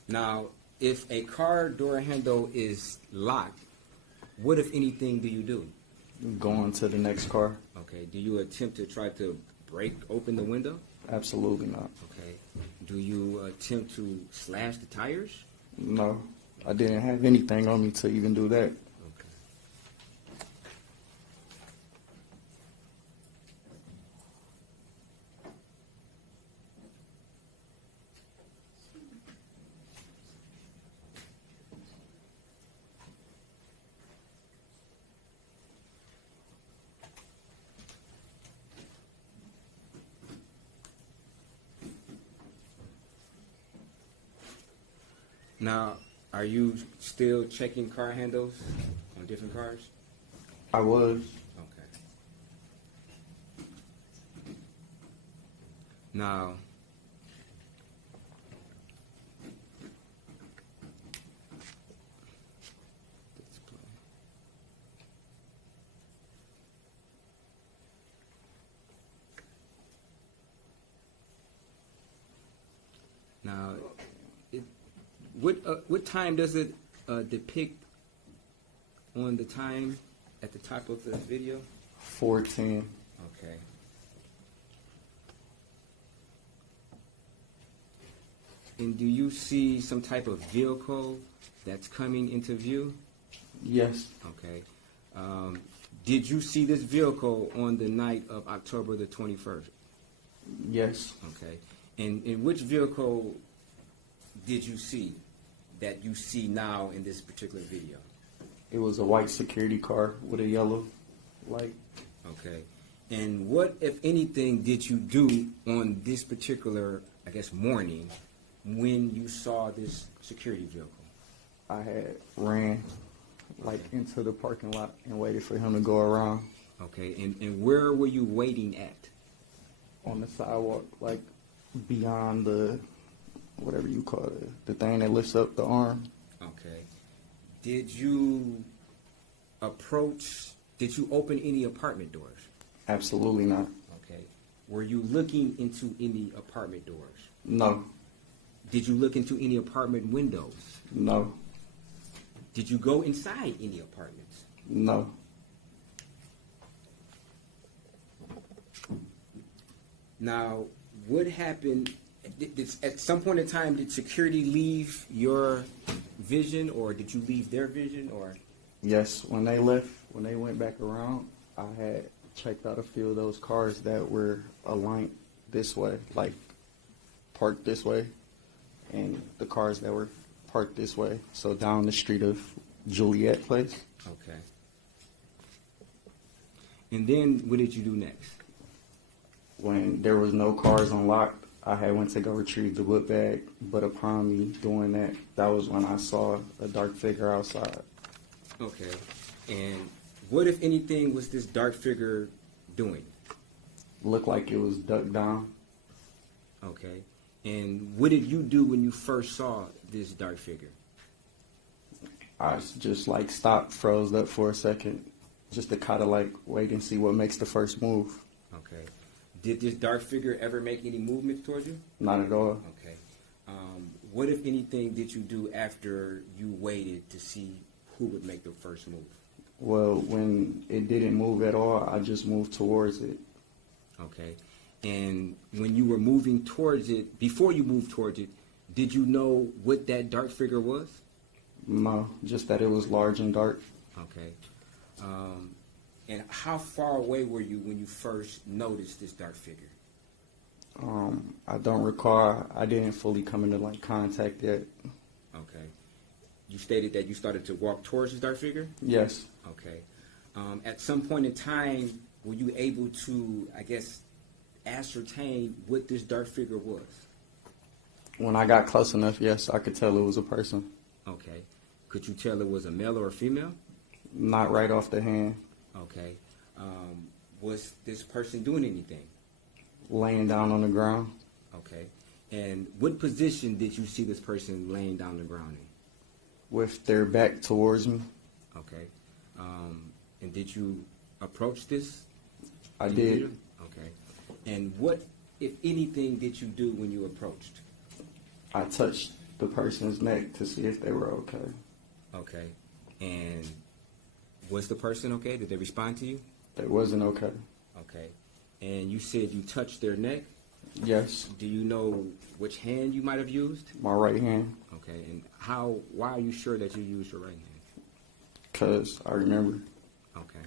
Now, if a car door handle is locked, what, if anything, do you do? going to the next car. Okay. Do you attempt to try to break open the window? Absolutely not. Okay. Do you attempt to slash the tires? No, I didn't have anything on me to even do that. Okay. Now, are you still checking car handles on different cars? I was. Okay. Now, display. Now, what time does it depict on the time at the top of the video? 410. Okay. And do you see some type of vehicle that's coming into view? Yes. Okay. Did you see this vehicle on the night of October the 21st? Yes. Okay. And in which vehicle did you see that you see now in this particular video? It was a white security car with a yellow light. Okay. And what, if anything, did you do on this particular, I guess, morning when you saw this security vehicle? I had ran into the parking lot and waited for him to go around. Okay. And where were you waiting at? On the sidewalk, beyond the, whatever you call it, the thing that lifts up the arm. Okay. Did you open any apartment doors? Absolutely not. Okay. Were you looking into any apartment doors? No. Did you look into any apartment windows? No. Did you go inside any apartments? No. Now, what happened, at some point in time, did security leave your vision, or did you leave their vision, or? Yes, when they left, when they went back around, I had checked out a few of those cars that were aligned this way, parked this way, and the cars that were parked this way, so down the street of Joliet Place. Okay. And then what did you do next? When there was no cars unlocked, I had went to go retrieve the book bag, but upon me doing that, that was when I saw a dark figure outside. Okay. And what, if anything, was this dark figure doing? Looked like it was ducked down. Okay. And what did you do when you first saw this dark figure? I just stopped, froze up for a second, just to kind of wait and see what makes the first move. Okay. Did this dark figure ever make any movements towards you? Not at all. Okay. What, if anything, did you do after you waited to see who would make the first move? Well, when it didn't move at all, I just moved towards it. Okay. And when you were moving towards it, before you moved towards it, did you know what that dark figure was? No, just that it was large and dark. Okay. And how far away were you when you first noticed this dark figure? I don't recall. I didn't fully come into contact yet. Okay. You stated that you started to walk towards this dark figure? Yes. Okay. At some point in time, were you able to, I guess, ascertain what this dark figure was? When I got close enough, yes, I could tell it was a person. Okay. Could you tell it was a male or a female? Not right off the hand. Okay. Was this person doing anything? Laying down on the ground. Okay. And what position did you see this person laying down on the ground in? With their back towards me. Okay. And did you approach this? I individual? did. Okay. And what, if anything, did you do when you approached? I touched the person's neck to see if they were okay. Okay. And Was the person okay? Did they respond to you? It wasn't okay. Okay. And you said you touched their neck. Yes, Do you know which hand you might have used? my right hand, Okay. And why are you sure that you used your right hand? because I remember. Okay.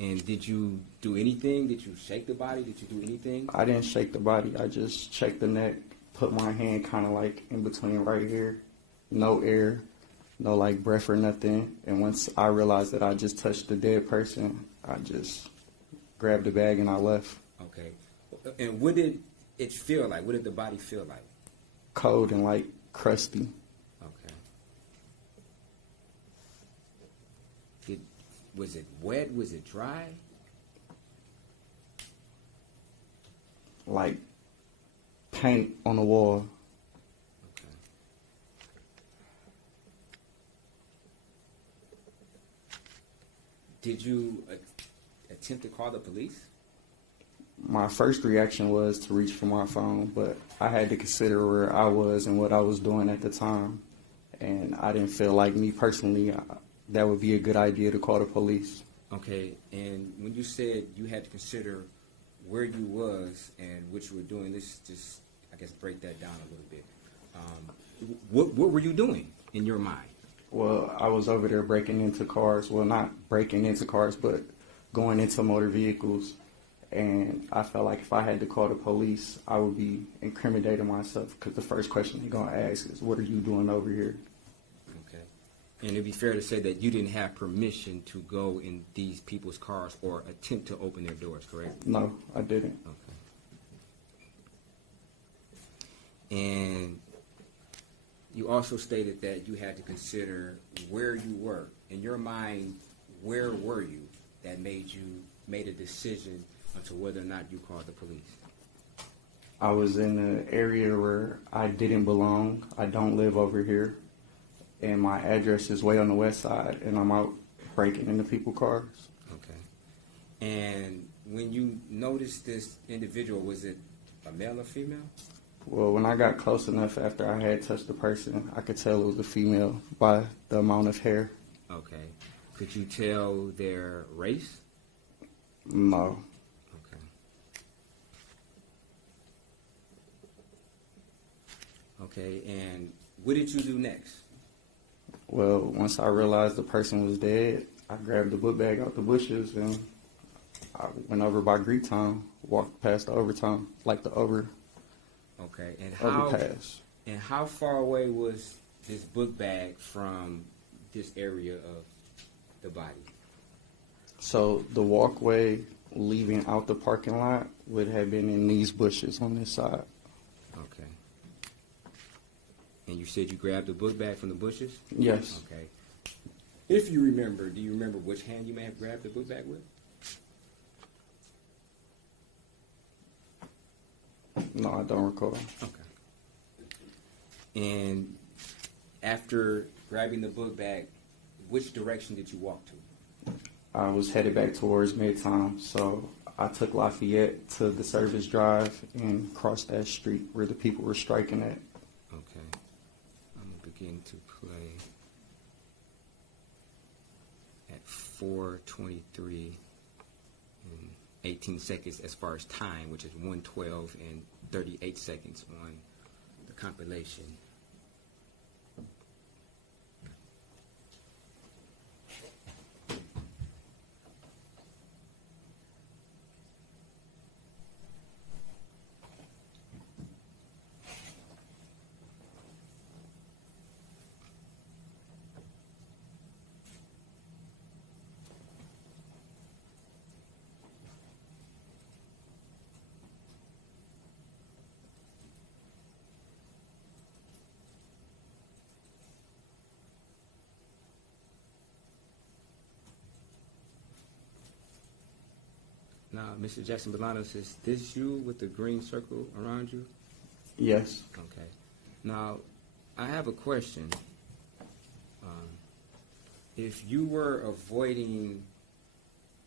And did you do anything? Did you shake the body? Did you do anything? I didn't shake the body. I just checked the neck, put my hand kind of like in between right here. No air, no like breath or nothing. And once I realized that I just touched the dead person, I just grabbed the bag and I left. Okay. And what did it feel like? What did the body feel like? Cold and like crusty. Okay. Was it wet? Was it dry? Like paint on the wall. Okay. Did you attempt to call the police? My first reaction was to reach for my phone, but I had to consider where I was and what I was doing at the time. And I didn't feel like me personally, that would be a good idea to call the police. Okay, and when you said you had to consider where you was and what you were doing, let's just, I guess, break that down a little bit. What were you doing in your mind? Well, I was over there breaking into cars. Well, not breaking into cars, but going into motor vehicles. And I felt like if I had to call the police, I would be incriminating myself because the first question they're going to ask is, what are you doing over here? Okay. And it'd be fair to say that you didn't have permission to go in these people's cars or attempt to open their doors, correct? No, I didn't. Okay. And you also stated that you had to consider where you were. In your mind, where were you that made a decision onto whether or not you called the police? I was in an area where I didn't belong. I don't live over here. And my address is way on the west side, and I'm out breaking into people's cars. Okay. And when you noticed this individual, was it a male or female? Well, when I got close enough after I had touched the person, I could tell it was a female by the amount of hair. Okay. Could you tell their race? No. Okay. Okay, and what did you do next? Well, once I realized the person was dead, I grabbed the book bag out the bushes and I went over by Greektown, walked past the overtown, like the overpass. Okay, and how far away was this book bag from this area of the body? So the walkway leaving out the parking lot would have been in these bushes on this side. Okay. And you said you grabbed the book bag from the bushes? Yes. Okay. If you remember, do you remember which hand you may have grabbed the book bag with? No, I don't recall. Okay. And after grabbing the book bag, which direction did you walk to? I was headed back towards Midtown, so I took Lafayette to the service drive and crossed that street where the people were striking at. Okay. I'm going to begin to play at 4:23 and 18 seconds as far as time, which is 1:12 and 38 seconds on the compilation. Now, Mr. Jackson-Bolanos, is this you with the green circle around you? Yes. Okay. Now, I have a question. If you were avoiding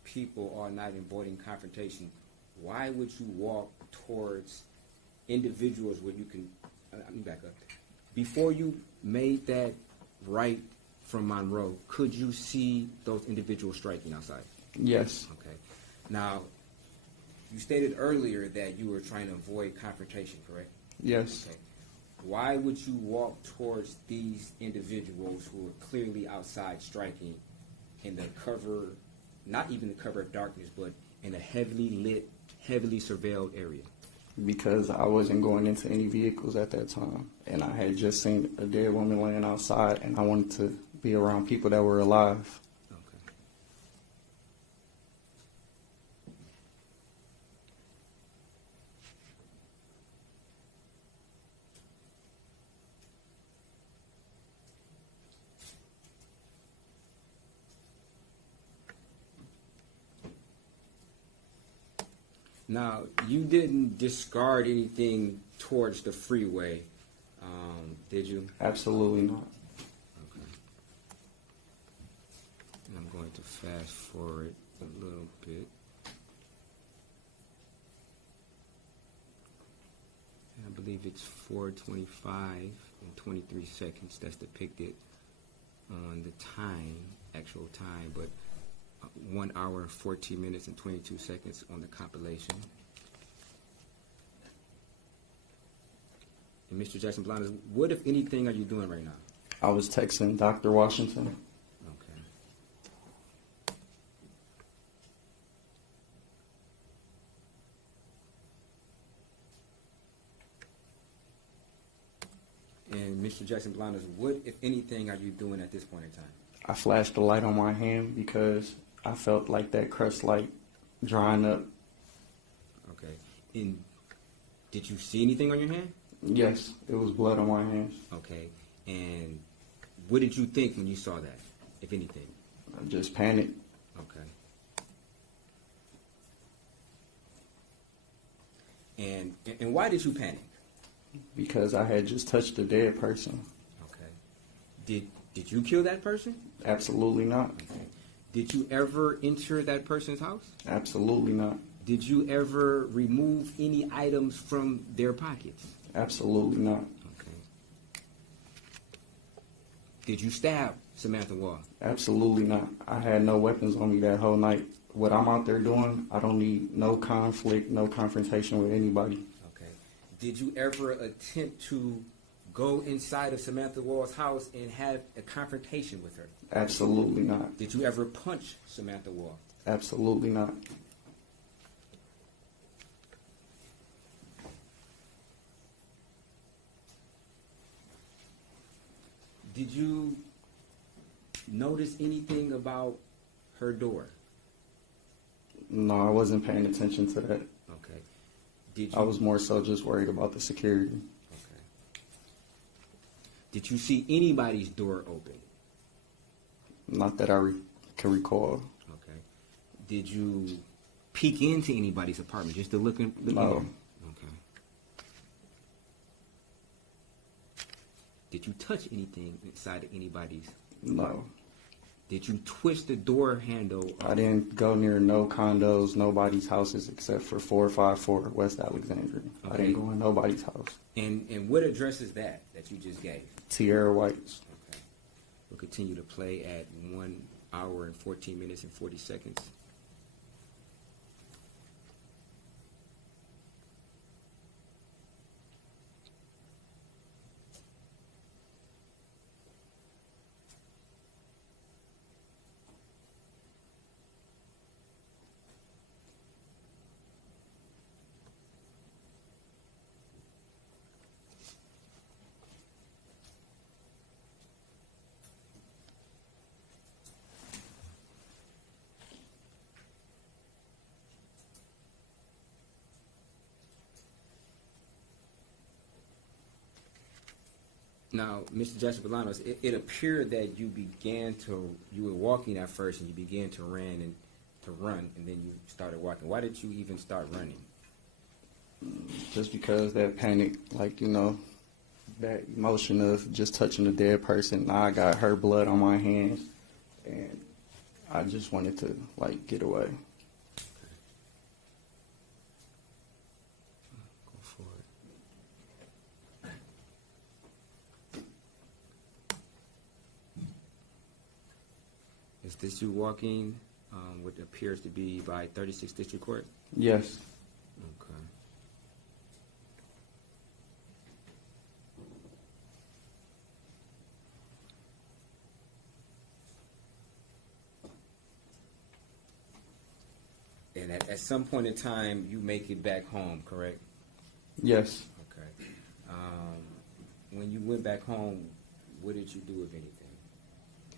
people or not avoiding confrontation, why would you walk towards individuals where you can, let me back up. Before you made that right from Monroe, could you see those individuals striking outside? Yes. Okay. Now, you stated earlier that you were trying to avoid confrontation, correct? Yes. Okay. Why would you walk towards these individuals who are clearly outside striking in the cover, not even the cover of darkness, but in a heavily lit, heavily surveilled area? Because I wasn't going into any vehicles at that time, and I had just seen a dead woman laying outside, and I wanted to be around people that were alive. Okay. Now, you didn't discard anything towards the freeway, did you? Absolutely not. Okay. And I'm going to fast forward a little bit. I believe it's 4:25 and 23 seconds that's depicted on the time, actual time, but 1 hour, 14 minutes, and 22 seconds on the compilation. And Mr. Jackson-Bolanos, what, if anything, are you doing right now? I was texting Dr. Washington. Okay. And Mr. Jackson-Bolanos, what, if anything, are you doing at this point in time? I flashed the light on my hand because I felt like that crust light drying up. Okay. And did you see anything on your hand? Yes, it was blood on my hands. Okay. And what did you think when you saw that, if anything? I just panicked. Okay. And why did you panic? Because I had just touched a dead person. Okay. Did you kill that person? Absolutely not. Okay. Did you ever enter that person's house? Absolutely not. Did you ever remove any items from their pockets? Absolutely not. Okay. Did you stab Samantha Woll? Absolutely not. I had no weapons on me that whole night. What I'm out there doing, I don't need no conflict, no confrontation with anybody. Okay. Did you ever attempt to go inside of Samantha Woll's house and have a confrontation with her? Absolutely not. Did you ever punch Samantha Woll? Absolutely not. Did you notice anything about her door? No, I wasn't paying attention to that. Okay. Did you? I was more so just worried about the security. Okay. Did you see anybody's door open? Not that I can recall. Okay. Did you peek into anybody's apartment just to look in? No. Okay. Did you touch anything inside of anybody's? No. Did you twist the door handle? I didn't go near no condos, nobody's houses except for 454 West Alexandria. Okay. I didn't go in nobody's house. And what address is that you just gave? Tierra White's. Okay. We'll continue to play at 1 hour and 14 minutes and 40 seconds. Now, Mr. Jackson-Bolanos, it appeared that you were walking at first and you began to run and then you started walking. Why did you even start running? Just because that panic, like, that emotion of just touching a dead person. Now I got her blood on my hands and I just wanted to, get away. Go for it. Is this you walking what appears to be by 36th District Court? Yes. Okay. And at some point in time, you make it back home, correct? Yes. Okay. When you went back home, what did you do, if anything?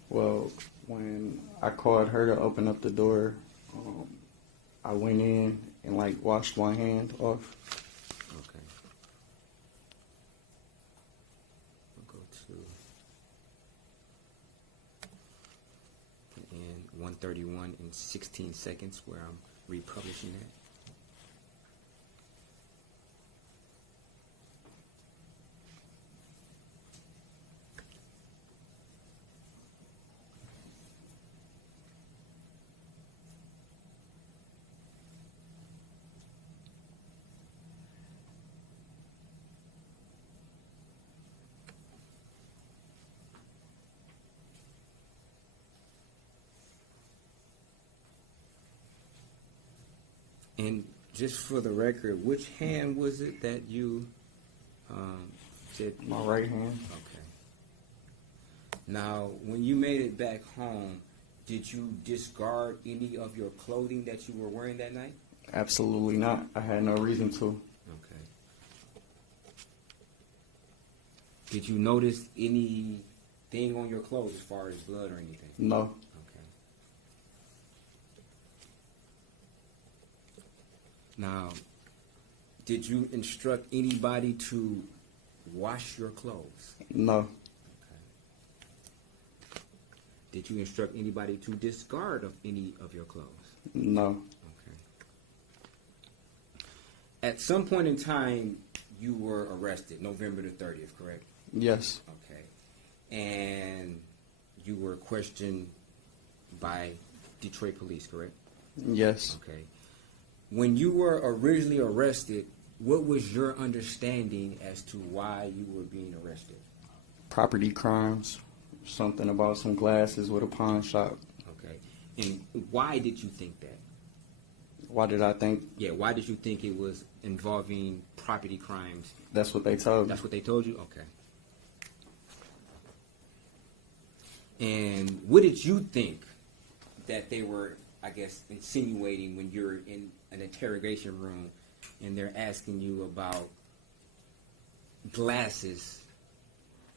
Well, when I called her to open up the door, I went in and like washed my hand off. Okay. We'll go to in 131 in 16 seconds where I'm republishing that. And just for the record, which hand was it that you said? My right hand. Okay. Now, when you made it back home, did you discard any of your clothing that you were wearing that night? Absolutely not. I had no reason to. Okay. Did you notice anything on your clothes as far as blood or anything? No. Okay. Now, did you instruct anybody to wash your clothes? No. Okay. Did you instruct anybody to discard of any of your clothes? No. Okay. At some point in time, you were arrested, November the 30th, correct? Yes. Okay. And you were questioned by Detroit police, correct? Yes. Okay. When you were originally arrested, what was your understanding as to why you were being arrested? Property crimes. Something about some glasses with a pawn shop. Okay. And why did you think that? Why did I think? Yeah, why did you think it was involving property crimes? That's what they told me. That's what they told you? Okay. And what did you think that they were, I guess, insinuating when you're in an interrogation room and they're asking you about glasses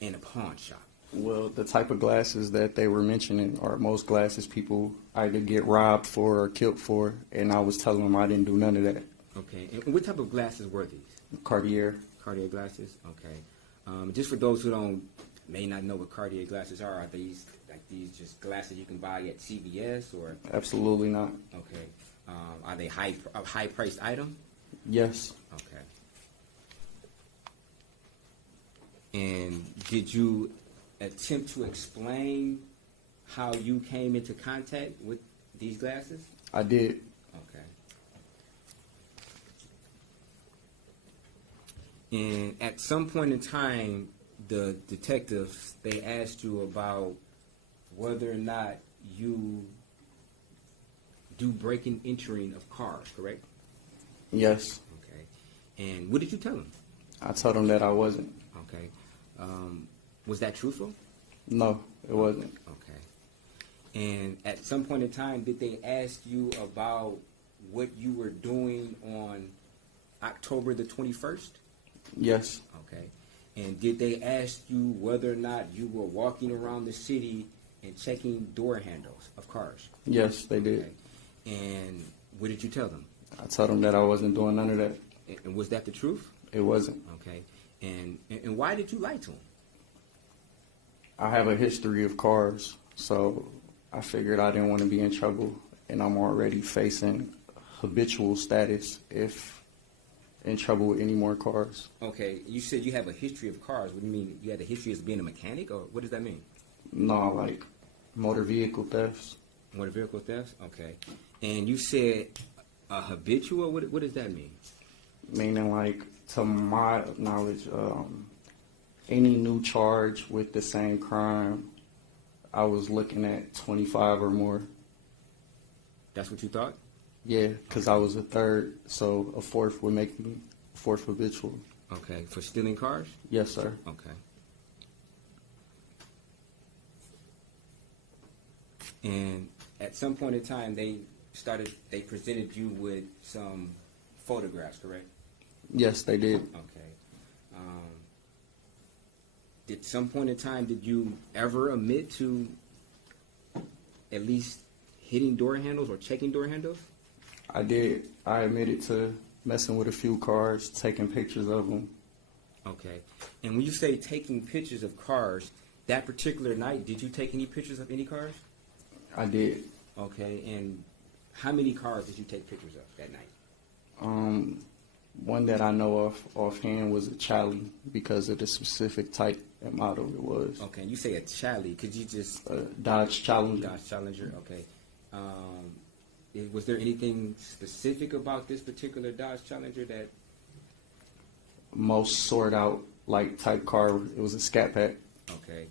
in a pawn shop? Well, the type of glasses that they were mentioning are most glasses people either get robbed for or killed for, and I was telling them I didn't do none of that. Okay. And what type of glasses were these? Cartier. Cartier glasses? Okay. Just for those who may not know what Cartier glasses are these just glasses you can buy at CVS or? Absolutely not. Okay. Are they a high-priced item? Yes. Okay. And did you attempt to explain how you came into contact with these glasses? I did. Okay. And at some point in time, the detectives, they asked you about whether or not you do breaking and entering of cars, correct? Yes. Okay. And what did you tell them? I told them that I wasn't. Okay. Was that truthful? No, it wasn't. Okay. And at some point in time, did they ask you about what you were doing on October the 21st? Yes. Okay. And did they ask you whether or not you were walking around the city and checking door handles of cars? Yes, they did. Okay. And what did you tell them? I told them that I wasn't doing none of that. And was that the truth? It wasn't. Okay. And why did you lie to them? I have a history of cars, so I figured I didn't want to be in trouble, and I'm already facing habitual status if in trouble with any more cars. Okay. You said you have a history of cars. What do you mean? You had a history as being a mechanic, or what does that mean? No, like motor vehicle thefts. Motor vehicle thefts? Okay. And you said a habitual? What does that mean? Meaning, like, to my knowledge, any new charge with the same crime, I was looking at 25 or more. That's what you thought? Yeah, because I was a third, so a fourth would make me fourth habitual. Okay. For stealing cars? Yes, sir. Okay. And at some point in time, they presented you with some photographs, correct? Yes, they did. Okay. At some point in time, did you ever admit to at least hitting door handles or checking door handles? I did. I admitted to messing with a few cars, taking pictures of them. Okay. And when you say taking pictures of cars, that particular night, did you take any pictures of any cars? I did. Okay. And how many cars did you take pictures of that night? One that I know of offhand was a Charlie because of the specific type and model it was. Okay. You say a Charlie. Could you just... Dodge Challenger. Dodge Challenger. Okay. Was there anything specific about this particular Dodge Challenger that... Most sort out like type car. It was a Scat Pack. Okay.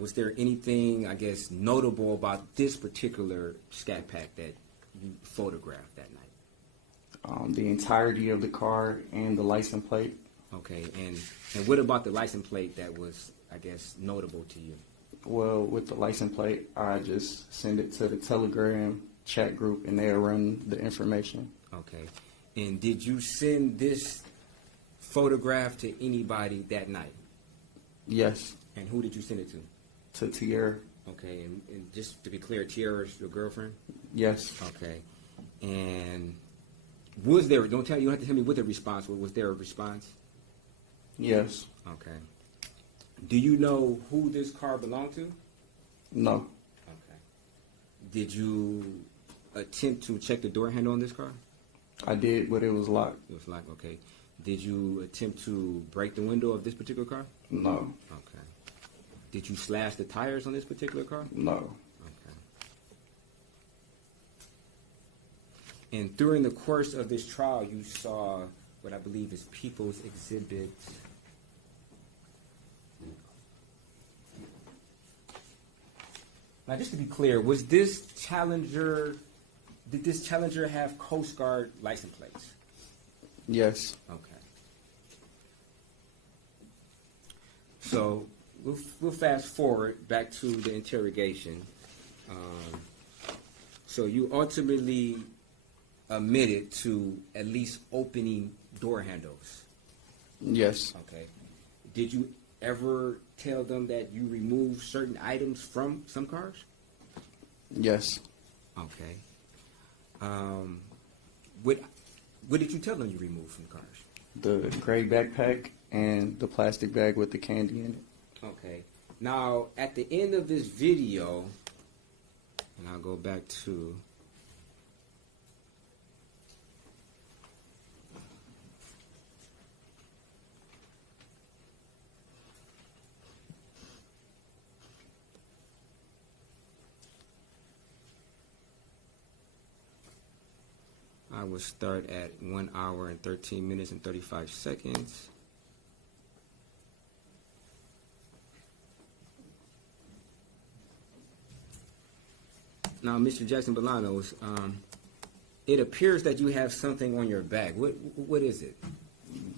Was there anything, I guess, notable about this particular Scat Pack that you photographed that night? The entirety of the car and the license plate. Okay. And what about the license plate that was, I guess, notable to you? Well, with the license plate, I just send it to the Telegram chat group and they'll run the information. Okay. And did you send this photograph to anybody that night? Yes, And who did you send it to? to Tierra. Okay. And just to be clear, Tiara's your girlfriend? Yes, Okay. And was there, you don't have to tell me what the response was. Was there a response? yes, Okay. Do you know who this car belonged to? no, Okay. Did you attempt to check the door handle on this car? I did, but it was locked. It was locked, okay. Did you attempt to break the window of this particular car? No, Okay. Did you slash the tires on this particular car? no, Okay. And during the course of this trial, you saw what I believe is People's Exhibit. Now, just to be clear, did this Challenger have Coast Guard license plates? yes, Okay. So we'll fast forward back to the interrogation. So you ultimately admitted to at least opening door handles. yes, Okay. Did you ever tell them that you removed certain items from some cars? yes. Okay. What did you tell them you removed from the cars? The gray backpack and the plastic bag with the candy in it. Okay. Now, at the end of this video, and I'll go back to... I will start at 1 hour and 13 minutes and 35 seconds. Now, Mr. Jackson-Bolanos, it appears that you have something on your back. What is it?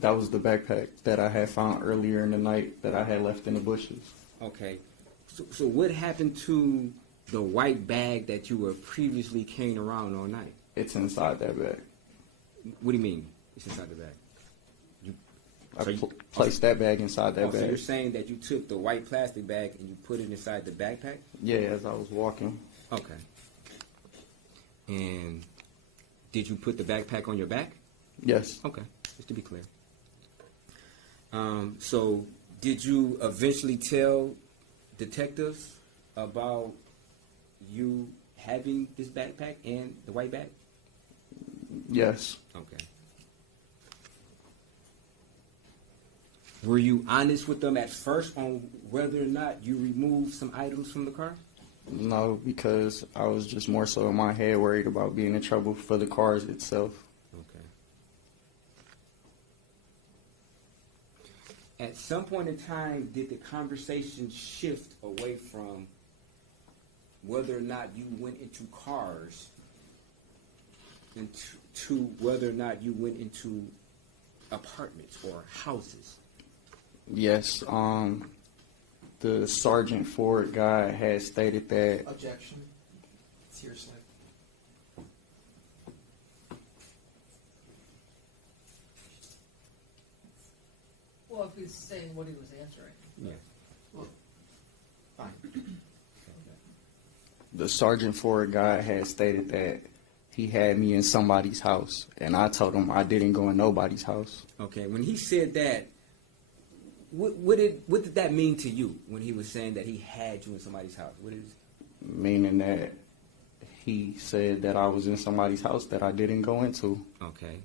That was the backpack that I had found earlier in the night that I had left in the bushes. Okay. So what happened to the white bag that you were previously carrying around all night? It's inside that bag. What do you mean it's inside the bag? Placed that bag inside that So bag. you're saying that you took the white plastic bag and you put it inside the backpack? Yeah, as I was walking. Okay. And did you put the backpack on your back? Yes, Okay, just to be clear. So did you eventually tell detectives about you having this backpack and the white bag? yes, Okay. Were you honest with them at first on whether or not you removed some items from the car? no, because I was just more so in my head worried about being in trouble for the cars itself. Okay. At some point in time, did the conversation shift away from whether or not you went into cars and to whether or not you went into apartments or houses? Yes, the Sergeant Ford guy had stated that. Objection. It's hearsay. Well, if he's saying what he was answering. Yeah. Fine. The Sergeant Ford guy had stated that he had me in somebody's house, and I told him I didn't go in nobody's house. Okay. When he said that, what did that mean to you when he was saying that he had you in somebody's house? What is? Meaning that he said that I was in somebody's house that I didn't go into. Okay.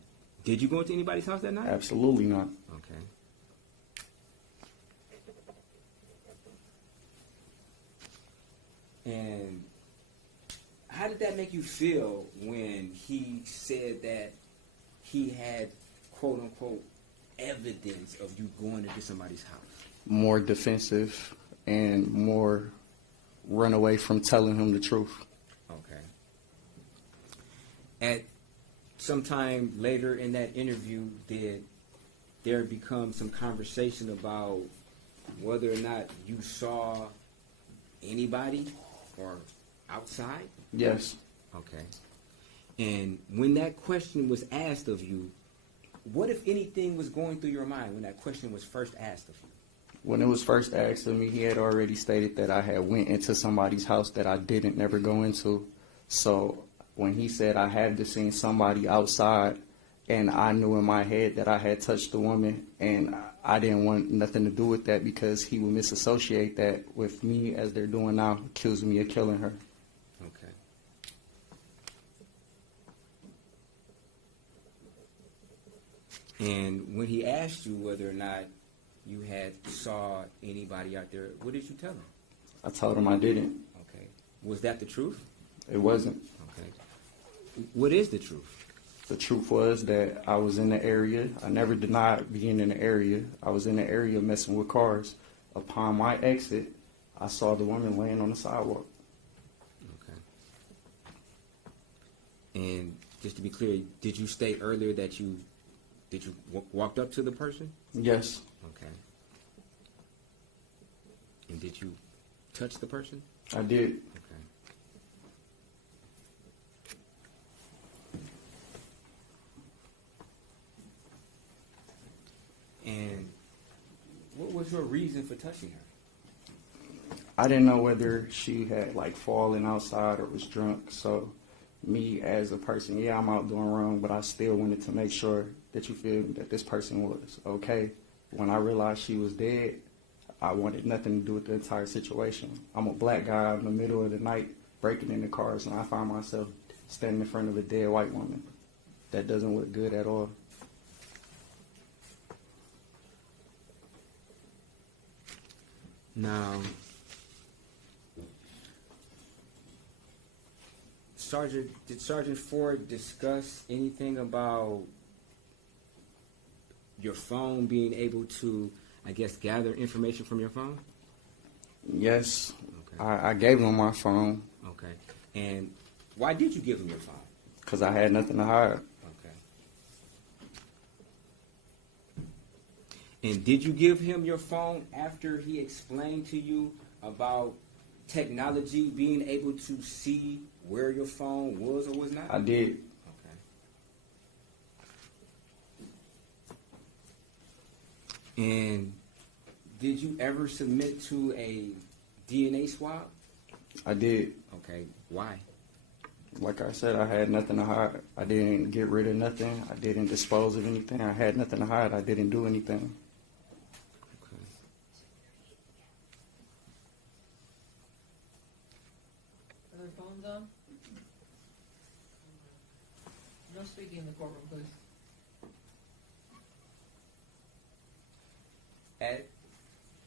Did you go into anybody's house that night? Absolutely not. Okay. And how did that make you feel when he said that he had, quote unquote, evidence of you going into somebody's house? More defensive and more run away from telling him the truth. Okay. At some time later in that interview, did there become some conversation about whether or not you saw anybody or outside? Yes. Okay. And when that question was asked of you, what, if anything, was going through your mind when that question was first asked of you? When it was first asked of me, he had already stated that I had went into somebody's house that I didn't never go into. So when he said I had to see somebody outside, and I knew in my head that I had touched the woman, and I didn't want nothing to do with that because he would misassociate that with me as they're doing now, accusing me of killing her. Okay. And when he asked you whether or not you had saw anybody out there, what did you tell him? I told him I didn't. Okay. Was that the truth? It wasn't. Okay. What is the truth? The truth was that I was in the area. I never denied being in the area. I was in the area messing with cars. Upon my exit, I saw the woman laying on the sidewalk. Okay. And just to be clear, did you state earlier that you walked up to the person? Yes. Okay. And did you touch the person? I did. Okay. And what was your reason for touching her? I didn't know whether she had like fallen outside or was drunk. So me as a person, yeah, I'm out doing wrong, but I still wanted to make sure that you feel that this person was okay. When I realized she was dead, I wanted nothing to do with the entire situation. I'm a black guy out in the middle of the night breaking into cars, and I find myself standing in front of a dead white woman. That doesn't look good at all. Now, did Sergeant Ford discuss anything about your phone being able to, I guess, gather information from your phone? Yes. Okay. I gave him my phone Okay. And why did you give him your phone? because I had nothing to hide. Okay. And did you give him your phone after he explained to you about technology being able to see where your phone was or was not? I did. Okay. And did you ever submit to a DNA swab? I did. Okay. Why? Like I said, I had nothing to hide. I didn't get rid of nothing. I didn't dispose of anything. I had nothing to hide. I didn't do anything. Okay. Are there phones on? No speaking in the courtroom, please. At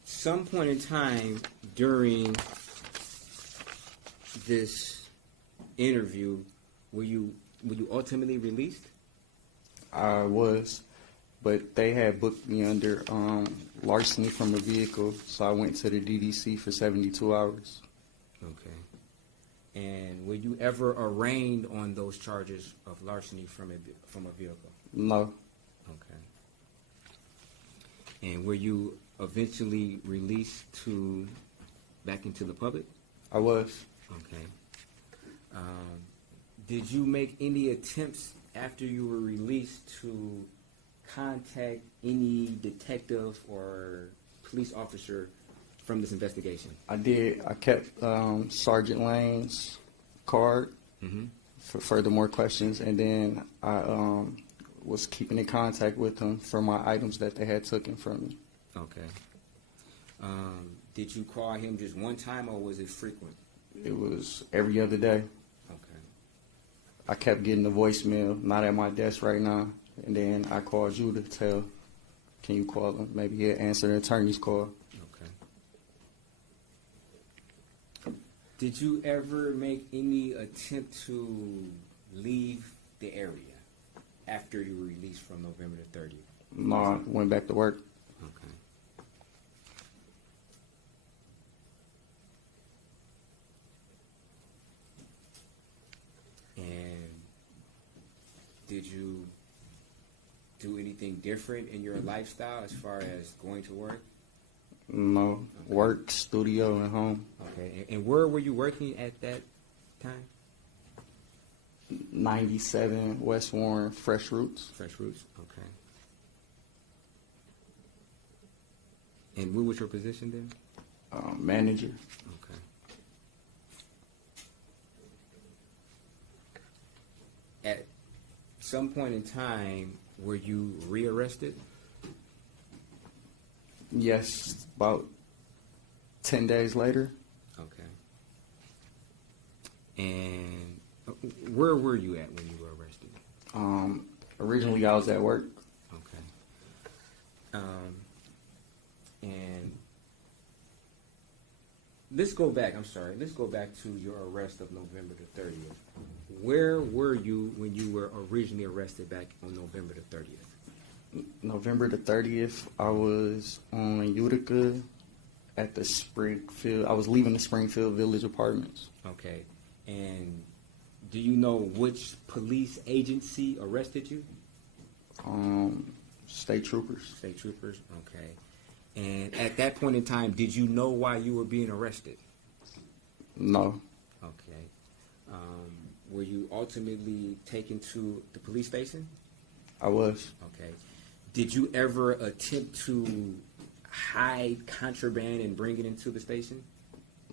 some point in time during this interview, were you ultimately released? I was, but they had booked me under larceny from a vehicle, so I went to the DDC for 72 hours. Okay. And were you ever arraigned on those charges of larceny from a vehicle? No. Okay. And were you eventually released back into the public? I was. Okay. Did you make any attempts after you were released to contact any detective or police officer from this investigation? I did. I kept Sergeant Lane's card for further more questions, and then I was keeping in contact with them for my items that they had taken from me. Okay. Did you call him just one time, or was it frequent? It was every other day. Okay. I kept getting the voicemail, not at my desk right now, and then I called you to tell, can you call him? Maybe he'll answer the attorney's call. Okay. Did you ever make any attempt to leave the area after you were released from November the 30th? No, I went back to work. Okay. And did you do anything different in your lifestyle as far as going to work? No, Okay. work, studio, and home. Okay. And where were you working at that time? 97 West Warren, Fresh Roots. Fresh Roots. Okay. And what was your position there? Manager. Okay. At some point in time, were you rearrested? Yes, about 10 days later. Okay. And where were you at when you were arrested? Originally, I was at work. Okay. And let's go back. I'm sorry. Let's go back to your arrest of November the 30th. Where were you when you were originally arrested back on November the 30th? November the 30th, I was on Utica at the Springfield. I was leaving the Springfield Village Apartments. Okay. And do you know which police agency arrested you? State troopers. State troopers. Okay. And at that point in time, did you know why you were being arrested? No. Okay. Were you ultimately taken to the police station? I was. Okay. Did you ever attempt to hide contraband and bring it into the station?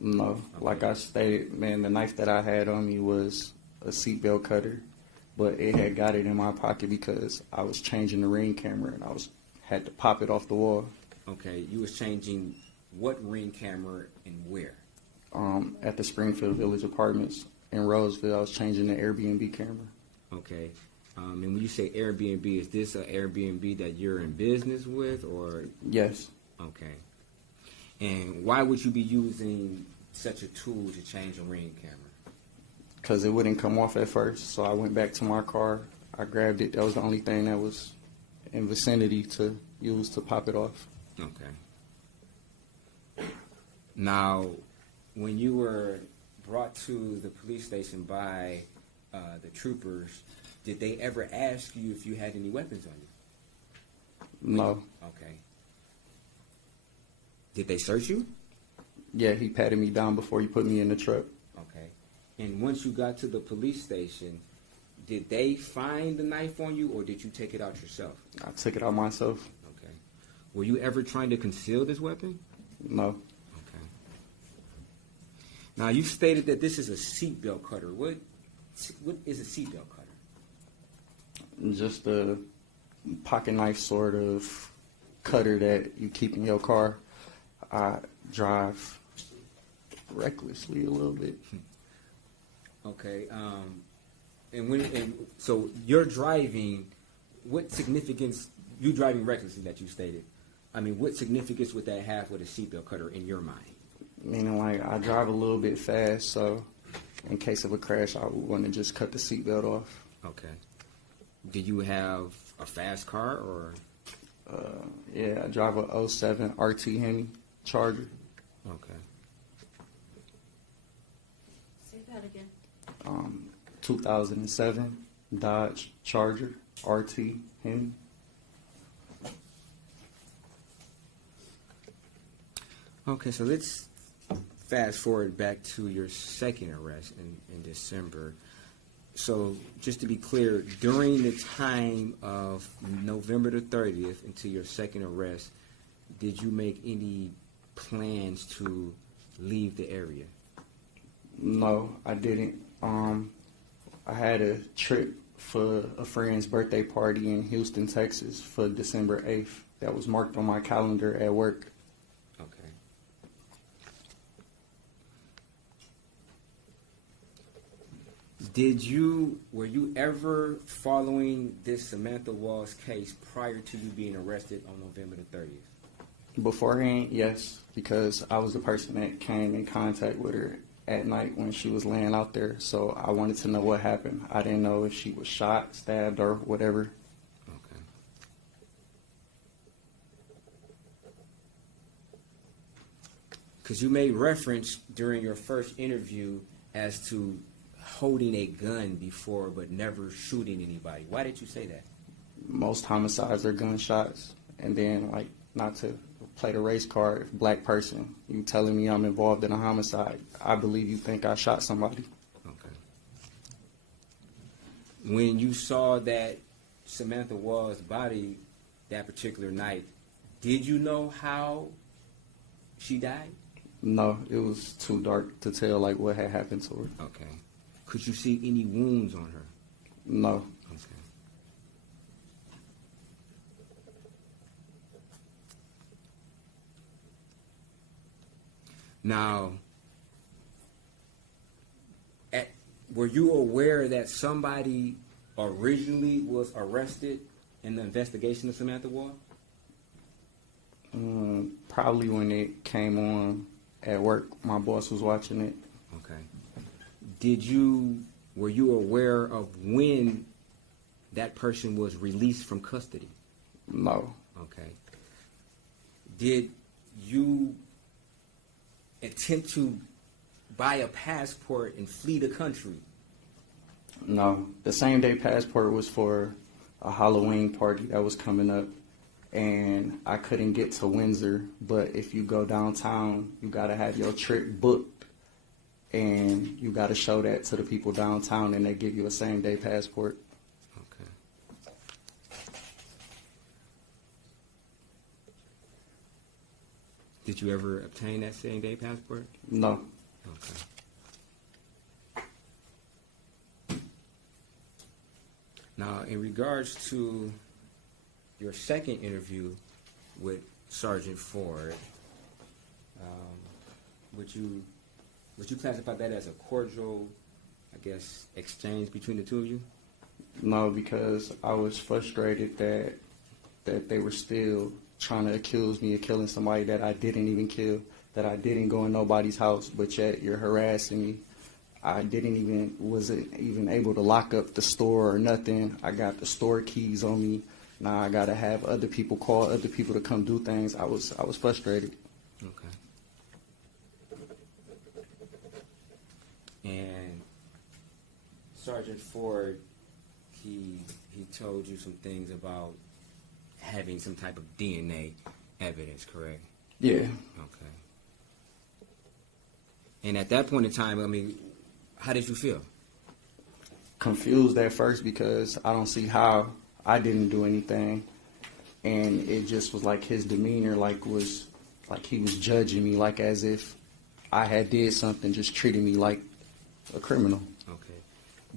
No. Okay. Like I stated, man, the knife that I had on me was a seatbelt cutter, but it had got it in my pocket because I was changing the Ring camera and I had to pop it off the wall. Okay. You was changing what Ring camera and where? At the Springfield Village Apartments in Roseville, I was changing the Airbnb camera. Okay. And when you say Airbnb, is this an Airbnb that you're in business with, or? Yes. Okay. And why would you be using such a tool to change a Ring camera? Because it wouldn't come off at first, so I went back to my car. I grabbed it. That was the only thing that was in vicinity to use to pop it off. Okay. Now, when you were brought to the police station by the troopers, did they ever ask you if you had any weapons on you? No. Okay. Did they search you? Yeah, he patted me down before he put me in the truck. Okay. And once you got to the police station, did they find the knife on you, or did you take it out yourself? I took it out myself. Okay. Were you ever trying to conceal this weapon? No. Okay. Now, you stated that this is a seatbelt cutter. What is a seatbelt cutter? Just a pocket knife sort of cutter that you keep in your car. I drive recklessly a little bit. Okay. So you're driving. What significance? You driving recklessly that you stated. I mean, what significance would that have with a seatbelt cutter in your mind? Meaning, like, I drive a little bit fast, so in case of a crash, I would want to just cut the seatbelt off. Okay. Do you have a fast car, or? Yeah, I drive a 07 RT Hemi Charger. Okay. Say that again. 2007 Dodge Charger RT Hemi. Okay, so let's fast forward back to your second arrest in December. So just to be clear, during the time of November the 30th until your second arrest, did you make any plans to leave the area? No, I didn't. I had a trip for a friend's birthday party in Houston, Texas for December 8th. That was marked on my calendar at work. Okay. Were you ever following this Samantha Woll's case prior to you being arrested on November the 30th? Beforehand, yes, because I was the person that came in contact with her at night when she was laying out there, so I wanted to know what happened. I didn't know if she was shot, stabbed, or whatever. Okay. Because you made reference during your first interview as to holding a gun before but never shooting anybody. Why did you say that? Most homicides are gunshots, and then, like, not to play the race card, black person, you telling me I'm involved in a homicide, I believe you think I shot somebody. Okay. When you saw that Samantha Woll's body that particular night, did you know how she died? No, it was too dark to tell, like, what had happened to her. Okay. Could you see any wounds on her? No. Okay. Now, were you aware that somebody originally was arrested in the investigation of Samantha Woll? Probably when it came on at work, my boss was watching it. Okay. Were you aware of when that person was released from custody? No. Okay. Did you attempt to buy a passport and flee the country? No. The same day passport was for a Halloween party that was coming up, and I couldn't get to Windsor, but if you go downtown, you got to have your trip booked, and you got to show that to the people downtown, and they give you a same day passport. Okay. Did you ever obtain that same day passport? No. Okay. Now, in regards to your second interview with Sergeant Ford, would you classify that as a cordial, I guess, exchange between the two of you? No, because I was frustrated that they were still trying to accuse me of killing somebody that I didn't even kill, that I didn't go in nobody's house, but yet you're harassing me. I wasn't even able to lock up the store or nothing. I got the store keys on me. Now I gotta have other people call other people to come do things. I was frustrated. Okay. And Sergeant Ford, he told you some things about having some type of DNA evidence, correct? Yeah. Okay. And at that point in time, I mean, how did you feel? Confused at first because I don't see how I didn't do anything, and it just was like his demeanor was like he was judging me, like as if I had did something, just treating me like a criminal. Okay.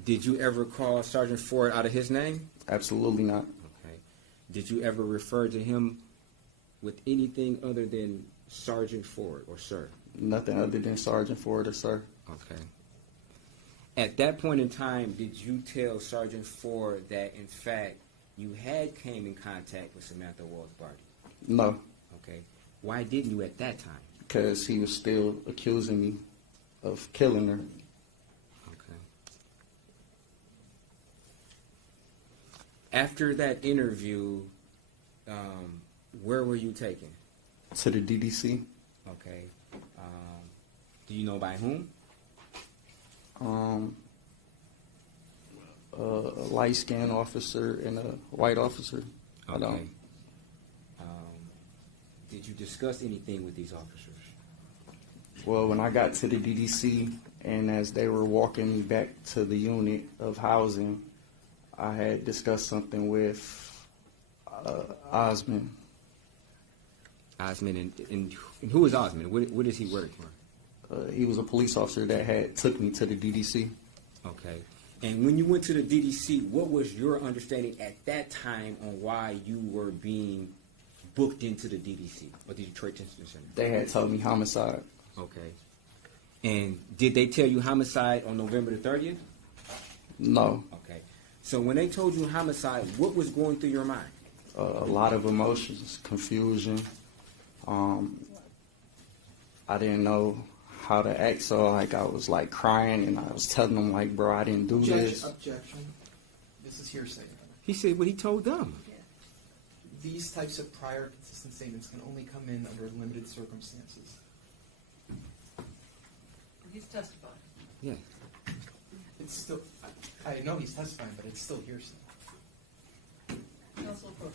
Did you ever call Sergeant Ford out of his name? Absolutely not. Okay. Did you ever refer to him with anything other than Sergeant Ford or sir? Nothing other than Sergeant Ford or sir. Okay. At that point in time, did you tell Sergeant Ford that, in fact, you had came in contact with Samantha Woll's body? No. Okay. Why didn't you at that time? Because he was still accusing me of killing her. Okay. After that interview, where were you taken? To the DDC. Okay. Do you know by whom? a light-skinned officer and a white officer. I Okay. don't. Did you discuss anything with these officers? Well, when I got to the DDC and as they were walking me back to the unit of housing, I had discussed something with Osmond. Osmond, and who is Osmond? What does he work for? He was a police officer that had took me to the DDC. Okay. And when you went to the DDC, what was your understanding at that time on why you were being booked into the DDC, or the Detroit Detention Center? They had told me homicide. Okay. And did they tell you homicide on November the 30th? No. Okay. So when they told you homicide, what was going through your mind? A lot of emotions, confusion. I didn't know how to act, so like I was like crying and I was telling them like, bro, I didn't do this. Objection. This is hearsay. He said what he told them. These types of prior consistent statements can only come in under limited circumstances. He's testifying. Yeah. It's still, I know he's testifying, but it's still hearsay. Counsel approach.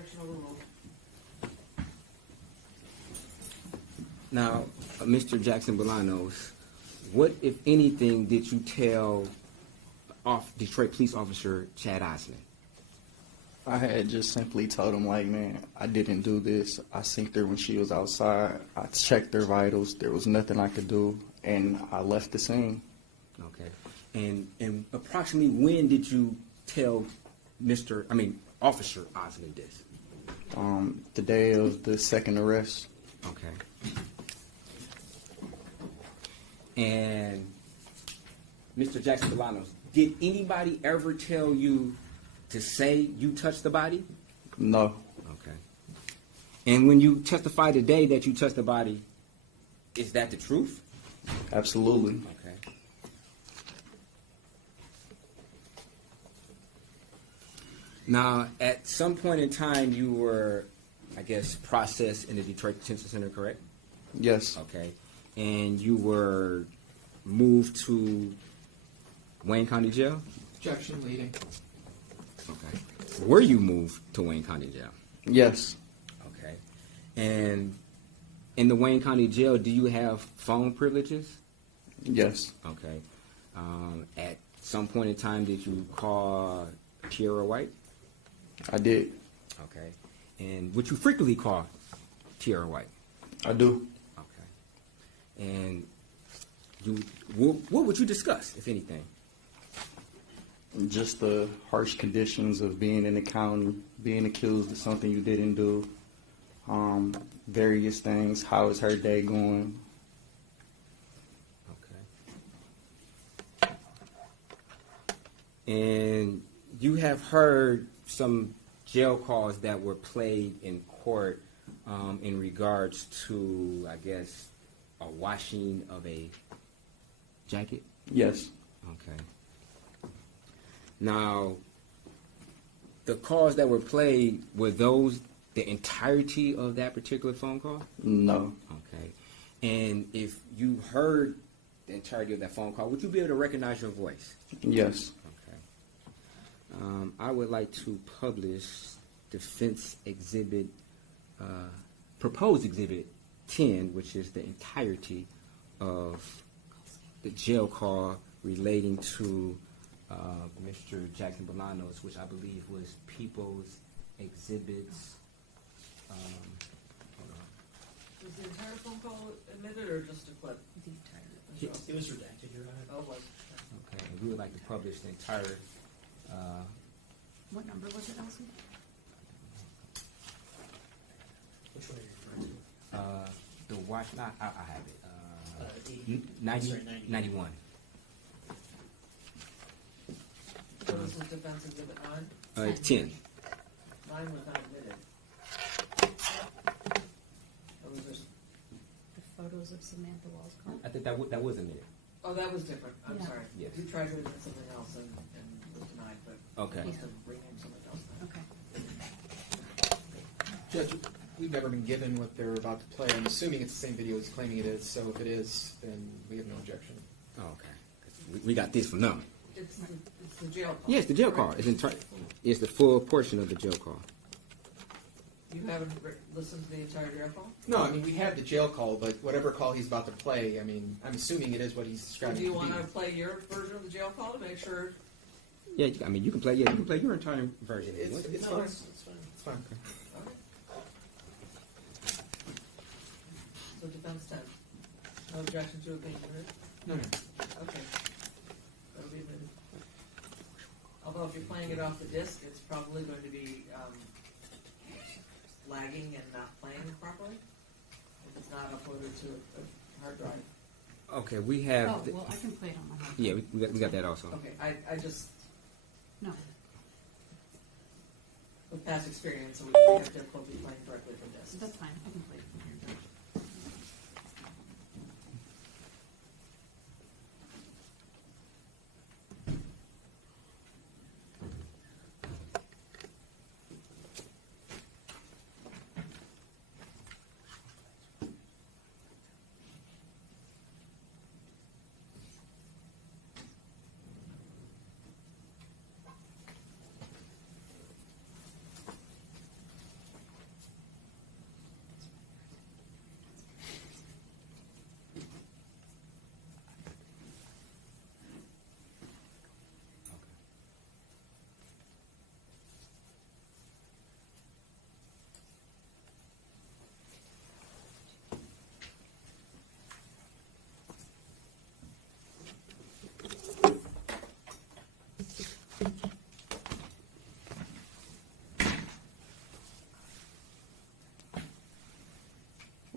objection overruled. Now, Mr. Jackson-Bolanos, what, if anything, did you tell Detroit Police Officer Chad Osmond? I had just simply told him, like, man, I didn't do this. I seen her when she was outside. I checked her vitals. There was nothing I could do, and I left the scene. Okay. And approximately when did you tell Officer Osmond this? The day of the second arrest. Okay. And Mr. Jackson-Bolanos, did anybody ever tell you to say you touched the body? No. Okay. And when you testify today that you touched the body, is that the truth? Absolutely. Okay. Now, at some point in time, you were, I guess, processed in the Detroit Detention Center, correct? Yes. Okay. And you were moved to Wayne County Jail? Objection leading. Okay. Were you moved to Wayne County Jail? Yes. Okay. And in the Wayne County Jail, do you have phone privileges? Yes. Okay. At some point in time, did you call Tierra White? I did. Okay. And would you frequently call Tierra White? I do. Okay. And what would you discuss, if anything? Just the harsh conditions of being in the county, being accused of something you didn't do, various things. How is her day going? Okay. And you have heard some jail calls that were played in court in regards to, I guess, a washing of a jacket? Yes. Okay. Now, the calls that were played, were those the entirety of that particular phone call? No. Okay. And if you heard the entirety of that phone call, would you be able to recognize your voice? Yes. Okay. I would like to publish Defense Exhibit, Proposed Exhibit 10, which is the entirety of the jail call relating to Mr. Jackson-Bolanos, which I believe was People's Exhibits. Hold on. Was the entire phone call admitted or just a clip? The entire. It was redacted, Your Honor. Oh, it was. Okay, and we would like to publish the entire. What number was it, Elsie? Which one are you referring to? The watch. Not. I have it. 80. 90, Sorry, 91. So this was defense exhibit 9? It's 10. 9 was not admitted. Or was there, The photos of Samantha Wall's call. I think that was a minute. oh, that was different. I'm Yeah. sorry. Yes. You tried to admit something else and was denied, but Okay. must have renamed something else then. Okay. Judge, we've never been given what they're about to play. I'm assuming it's the same video as claiming it is, so if it is, then we have no objection. Oh, okay. 'Cause we got this from them. It's the jail call. Yes, the jail call. It's the full portion of the jail call. You haven't listened to the entire jail call? No, I mean, we have the jail call, but whatever call he's about to play, I mean, I'm assuming it is what he's So describing do you it to want to be. play your version of the jail call to make sure? Yeah, I mean, you can play. Yeah, you can play your entire version. It's No, fine. it's It's fine. Okay. So defense 10. No objection to it being admitted? No, no. Okay. That'll be admitted. Although if you're playing it off the disc, it's probably going to be lagging and not playing properly. If it's not uploaded to a hard drive. Okay, we have. Oh, well, I can play it on my home. Yeah, we got that also. Okay, I just, No. with past experience, we have difficulty playing directly from discs. That's fine. I can play it from here.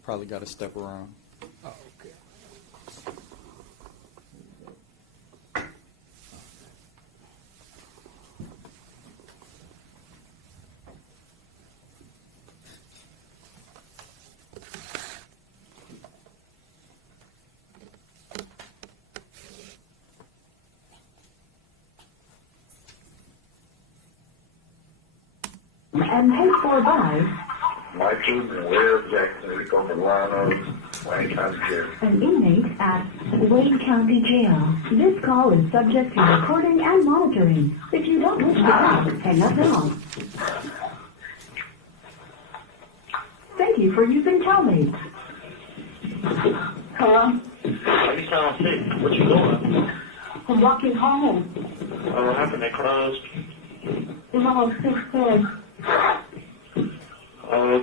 Probably got to step around. Oh, okay. And paid for by My children live Jackson-Bolanos, Wayne County Jail. an inmate at Wayne County Jail. This call is subject to recording and monitoring. If you don't wish to talk, hang up now. Thank you for using Telmate. Hello? Why you sound sick? What you doing? I'm walking home. What happened? They closed? No, 610.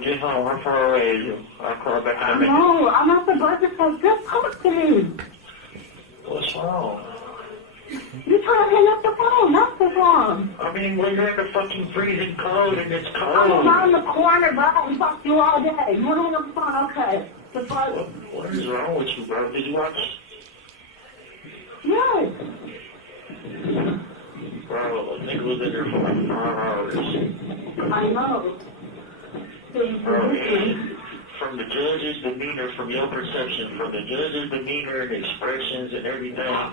Get home. How far away are you? I'll call back in a minute. No, I'm at the burger place. Just talk to me. What's wrong? You're trying to hang up the phone. That's the phone. I mean, when you're in the fucking freezing cold and it's I'm cold. around the corner, bro. I'm talking to you all day. You're on the phone. Okay. The phone. What is wrong with you, bro? Did you watch? Yes. Bro, a nigga was in there for like 5 hours. I know. Bro, and from the judge's demeanor, from your perception, from the judge's demeanor and expressions and everything,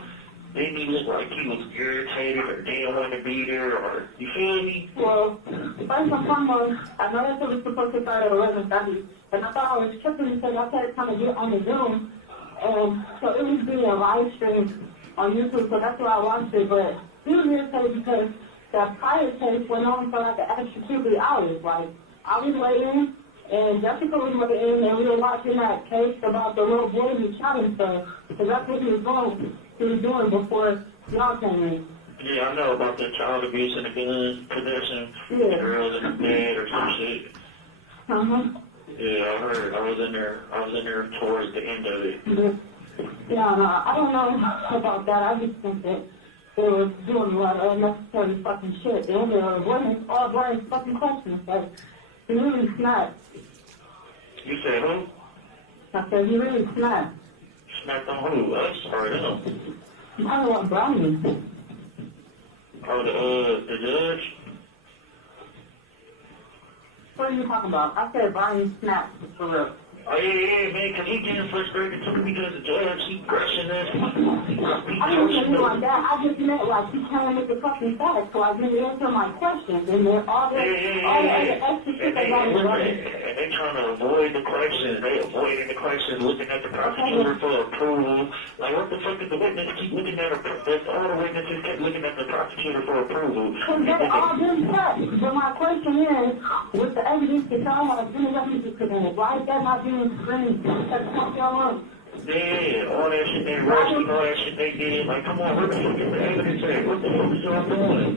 didn't he look like he was irritated or didn't want to be there, or, you feel me? Well, first and foremost, I know that it was supposed to start at 11:30, and I thought I was tripping because I started trying to get on the Zoom, and so it was being a live stream on YouTube, so that's why I watched it, but he was irritated because that prior case went on for like an extra 2-3 hours. Like, I was waiting, and Jessica was waiting, and we were watching that case about the little boy who shot himself, because that's what he was doing before y'all came in. Yeah, I know about the child abuse and the gun possession, the girls in the bed or some shit. Uh-huh. Yeah, I heard. I was in there towards the end of it. Yeah, no, I don't know about that. I just think that they were doing a lot of unnecessary fucking shit. And they were avoiding fucking questions. Like, he really snapped. You said who? I said, he really snapped. Snapped on who? Us or them? I don't know what Brownie. Oh, the judge? What are you talking about? I said Brownie snapped for real. Oh, yeah, man, because he getting frustrated too because the judge, he crushing us. I didn't mean like that. I just meant like he came with the fucking facts, so I didn't answer my questions. And then all the extra shit they got to And they trying to avoid the questions. They avoiding the questions, looking at the prosecutor for approval. Like, what the fuck did the witness keep looking at? All the witnesses kept looking at the prosecutor for approval. Because they all didn't touch. But my question is, with the evidence that y'all have, been evidence presented, why is that not being screened? Yeah, all that shit they rushed, all that shit they did. Like, come on, where the fuck is the evidence at? What the fuck is y'all doing?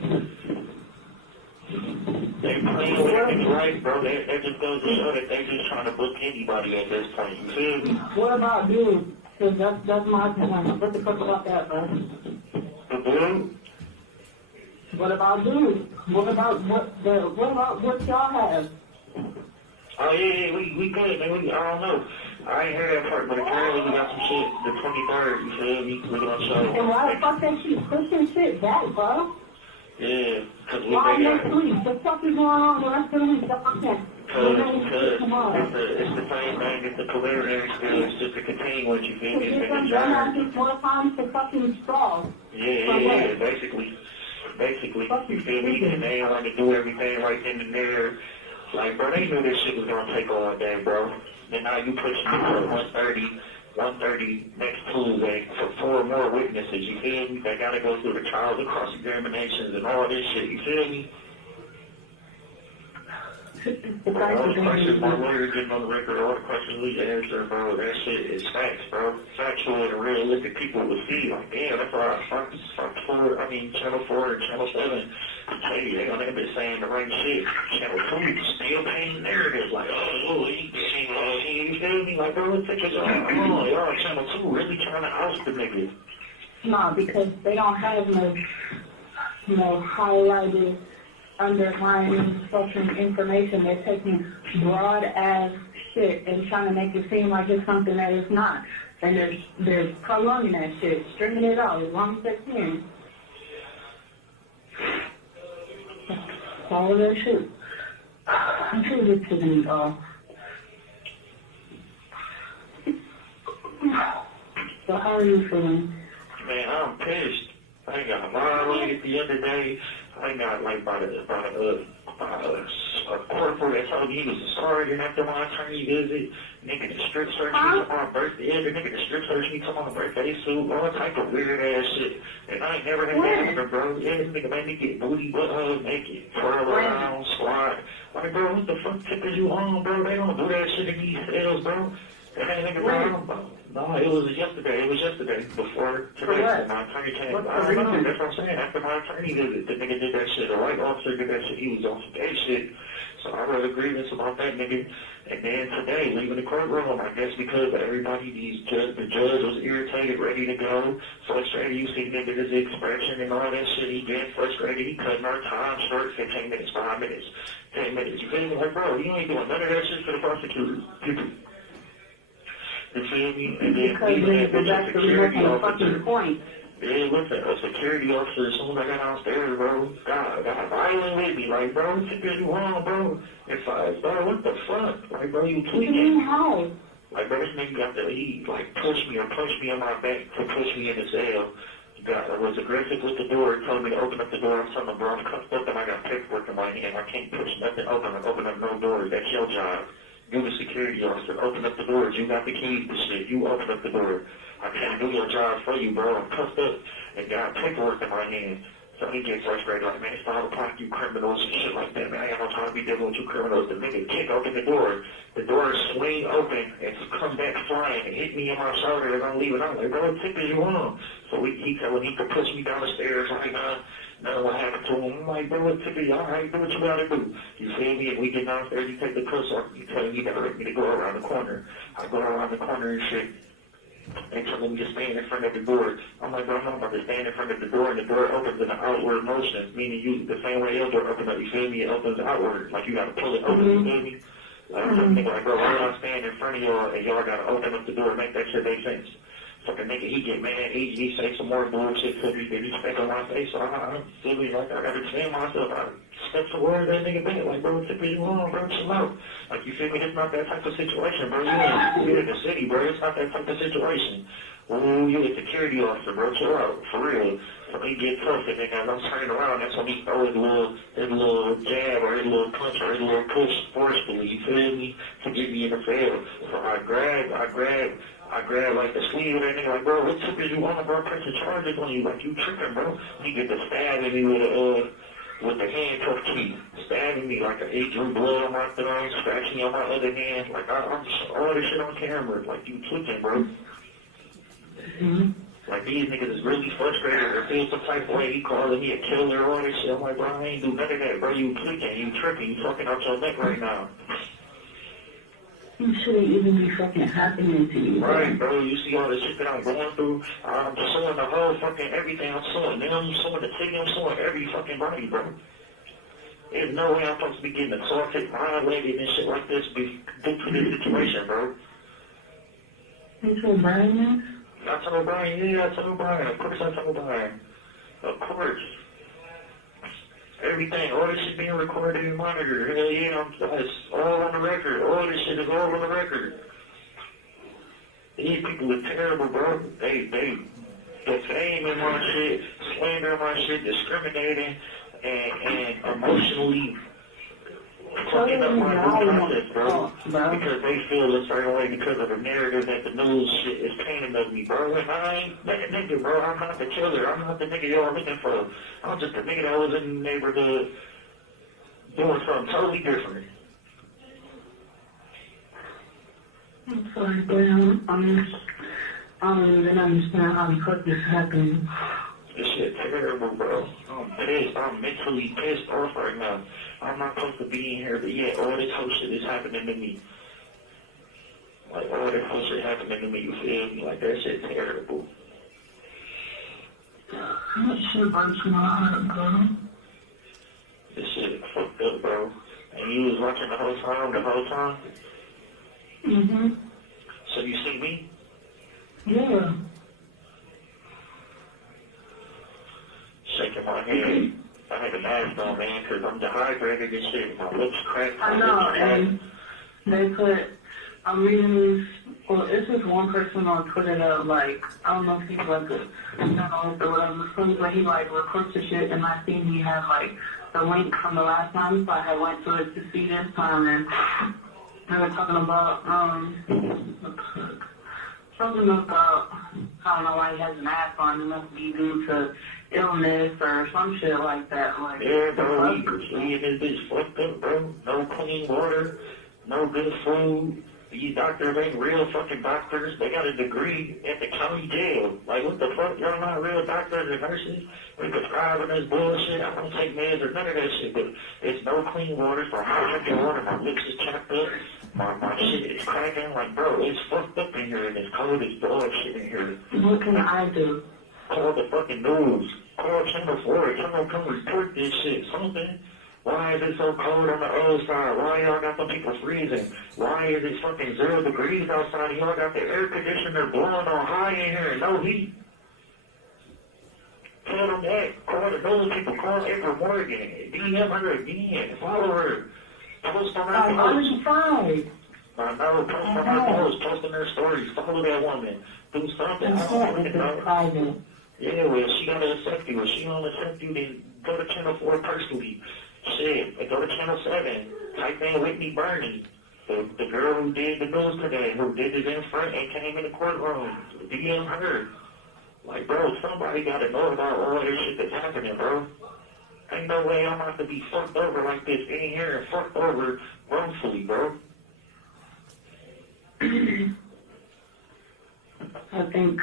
They playing with everything right, bro. That just goes to show that they just trying to book anybody at this point. You feel me? What about dudes? Because that's my opinion. What the fuck about that, bro? The dude? What about dudes? What about what y'all have? Oh, yeah, we good, man. I don't know. I ain't heard that part, but apparently we got some shit the 23rd, you feel me? We're gonna show. And why the fuck they keep pushing shit back, bro? Yeah, because we why they next week? The fuck is going on the rest of the week? Because it's the same thing as the preliminary still. It's just to continue what you feel me. It's been adjourned. More time to fucking straw. Yeah, basically, you feel me? And they want to do everything right then and there. Like, bro, they knew this shit was gonna take all day, bro. And now you pushing it to 1:30 next Tuesday for 4 more witnesses, you feel me? They gotta go through the trials and cross-examinations and all this shit, you feel me? All the questions my lawyer getting on the record, all the questions we answer, bro, that shit is facts, bro. Factual and realistic people will see, like, damn, that's why Channel 4 and Channel 7, hey, they gonna be saying the right shit. Channel 2 still painting narratives, like, you feel me? Like, bro, what the fuck is going on? Y'all Channel 2 really trying to oust the niggas. No, because they don't have no highlighted, underlying fucking information. They're taking broad ass shit and trying to make it seem like it's something that it's not. And they're prolonging that shit, stringing it out as long as they can. All of that shit. I'm sure it's to them, So how are you feeling? Man, I'm pissed. I ain't got a mind at the end of the day. I ain't got like by a corporal that told me he was a sergeant after my attorney visit. Nigga, the strip search me to my birthday. The nigga, the strip search me to my birthday suit. All type of weird ass shit. And I ain't never had that happen, bro. Yeah, this nigga made me get booty, butt hug, naked, twirl around, squat. Like, bro, what the fuck tip is you on, bro? They don't do that shit in these cells, bro. That ain't nigga, bro. No, it was yesterday. It was yesterday before today. So my attorney came. I don't know. That's what I'm saying. After my attorney visit, the nigga did that shit. The white officer did that shit. He was on some gay shit. So I wrote a grievance about that nigga. And then today, leaving the courtroom, I guess because everybody, the judge was irritated, ready to go, frustrated. You see nigga his expression and all that shit. He getting frustrated. He cutting our time short. 15 minutes, 5 minutes, 10 minutes. You feel me? Like, bro, you ain't doing none of that shit for the prosecutors. You feel me? And then Because that's the fucking point. Yeah, listen, a security officer, as soon as I got downstairs, bro, got violent with me. Like, bro, what you want, bro? If bro, what the fuck? Like, bro, you tweaking. How? Like, bro, this nigga got he, like, pushed me or punched me on my back to push me in the cell. I was aggressive with the door, told me to open up the door. I'm telling him, bro, I'm cuffed up and I got paperwork in my hand. I can't push nothing open up no doors. That's your job. You're the security officer. Open up the doors. You got the keys to shit. You open up the door. I can't do your job for you, bro. I'm cuffed up and got paperwork in my hand. So he gets frustrated, like, man, it's 5 o'clock, you criminals and shit like that, man. I ain't got no time to be dealing with you criminals. The nigga kick open the door. The door swing open and come back flying and hit me in my shoulder as I'm leaving. I'm like, bro, what tick is you on? So he telling me to push me down the stairs like, nothing what happened to him. I'm like, bro, what tick is you? All right, do what you gotta do. You feel me? And we get downstairs, you take the cuffs off. You tell me you direct me to go around the corner. I go around the corner and shit. They tell me to stand in front of the door. I'm like, bro, I'm not about to stand in front of the door, and the door opens in an outward motion, meaning you, the same way your door opens up, you feel me? It opens outward, like you gotta pull it open, you feel me? Like, I'm thinking, like, bro, why do I stand in front of y'all, and y'all gotta open up the door and make that shit make sense? Fucking nigga, he get mad, he say some more bullshit to me, he spit on my face, so I feel me, like, I gotta defend myself. I step towards that nigga back, like, bro, what the fuck you on, bro, chill out. Like, you feel me, it's not that type of situation, bro. You're in the city, bro, it's not that type of situation. Ooh, you a security officer, bro, chill out, for real. So he get tough, and then as I'm turning around, that's when he throw his little jab, or his little punch, or his little push forcefully, you feel me, to get me in the field. So I grab like the sleeve of that nigga, like, bro, what tip is you on, bro? Press the charges on you, like, you tripping, bro. He get to stabbing me with the handcuff key, stabbing me like he drew blood on my thumb, scratching me on my other hand, like, I'm all this shit on camera, like, you tweaking, bro. Like, these niggas is really frustrated or feel some type of way. He calling me a killer or all this shit. I'm like, bro, I ain't do none of that, bro. You tweaking, you tripping, you fucking out your neck right now. You shouldn't even be fucking happening to you. Right, bro. You see all the shit that I'm going through. I'm suing the whole fucking everything. I'm suing them, I'm suing the city, I'm suing every fucking body, bro. There's no way I'm supposed to be getting assaulted, violated, and shit like this due to this situation, bro. You told Brian that? I told Brian, yeah, I told Brian. Of course I told Brian. Of course. Everything, all this shit being recorded and monitored. Hell yeah, it's all on the record. All this shit is all on the record. These people are terrible, bro. They defaming my shit, slandering my shit, discriminating, and emotionally fucking up my whole process, bro. Because they feel a certain way because of the narrative that the news shit is painting of me, bro. And I ain't that nigga, bro. I'm not the killer. I'm not the nigga y'all looking for. I'm just a nigga that was in the neighborhood doing something totally different. I'm sorry, Brian. I don't even understand how the fuck this happened. This shit terrible, bro. I'm pissed. I'm mentally pissed off right now. I'm not supposed to be in here, but yeah, all this whole shit is happening to me. Like, all this whole shit happening to me, you feel me? Like, that shit terrible. That shit breaks my heart, bro. This shit fucked up, bro. And you was watching the whole time? Mm-hmm. So you see me? Yeah. Shaking my head. I had a mask on, man, because I'm dehydrated and shit. My lips cracked. I know, and they put, I'm reading these, well, it's just one person on Twitter that, like, I don't know if he's like a journalist or whatever, but he, like, reports the shit, and I seen he had, like, the link from the last time, so I had went to it to see this time, and they were talking about, something about, I don't know why he has an mask on, it must be due to illness or some shit like that. Like, yeah, bro, we in this bitch fucked up, bro. No clean water, no good food. These doctors ain't real fucking doctors. They got a degree at the county jail. Like, what the fuck? Y'all not real doctors or nurses? We prescribing this bullshit. I don't take meds or none of that shit, but it's no clean water. So I'm drinking water. My lips is chapped up. My shit is cracking. Like, bro, it's fucked up in here, and it's cold as dog shit in here. What can I do? Call the fucking news. Call Channel 4. Tell them come report this shit. Something. Why is it so cold on the other side? Why y'all got some people freezing? Why is it fucking 0 degrees outside? Y'all got the air conditioner blowing on high in here and no heat. Tell them that. Call the news people. Call April Morgan. DM her again. Follow her. Post on her post. I know. Post on her post. Post on her stories. Follow that woman. Do something. I don't fucking know. Yeah, well, she gotta accept you. If she don't accept you, then go to Channel 4 personally. Shit, go to Channel 7. Type in Whitney Burney. The girl who did the news today, who did it in front and came in the courtroom. DM her. Like, bro, somebody gotta know about all this shit that's happening, bro. Ain't no way I'm about to be fucked over like this in here and fucked over wrongfully, bro. I think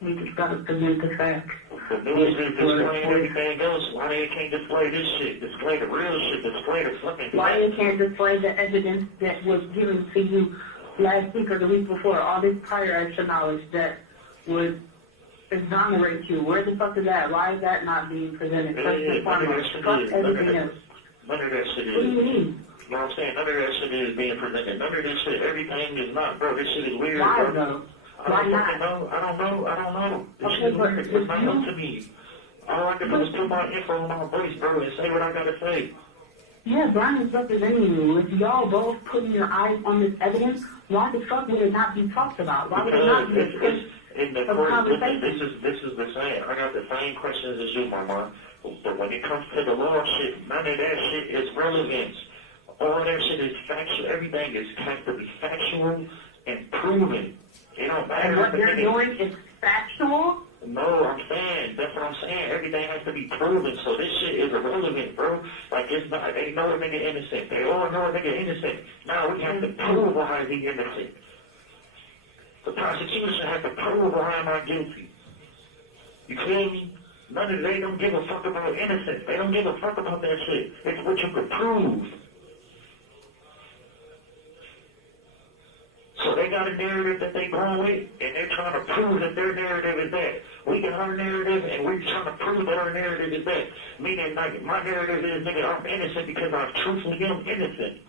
we just gotta present the facts. The news is displaying everything else. Why they can't display this shit? Display the real shit. Display the fucking Why facts. you can't display the evidence that was given to you last week or the week before? All this prior extra knowledge that would exonerate you. Where the fuck is that? Why is that not being presented? First and foremost, fuck everything else. None of that shit is. What do you mean? You know what I'm saying? None of that shit is being presented. None of this shit, everything is not, bro. This shit is weird, Why bro. though? I don't fucking know. I don't know. This shit is weird. It's not up to me. All I can do is put my info on my voice, bro, and say what I gotta say. Yeah, Brian is representing you. If y'all both putting your eyes on this evidence, why the fuck would it not be talked about? Why would it not be discussed? In the court, this is the same. I got the same questions as you, Mama. But when it comes to the law shit, none of that shit is relevant. All that shit is factual. Everything has to be factual and proven. It don't matter. And what you're doing is factual? No, I'm saying, that's what I'm saying. Everything has to be proven, so this shit is irrelevant, bro. Like, it's not, they know a nigga innocent. They all know a nigga innocent. Now we have to prove why he's innocent. The prosecution has to prove why I'm not guilty. You feel me? None of they don't give a fuck about innocence. They don't give a fuck about that shit. It's what you can prove. So they got a narrative that they going with, and they're trying to prove that their narrative is that. We got our narrative, and we're trying to prove that our narrative is that. Meaning, like, my narrative is, nigga, I'm innocent because I truthfully am innocent.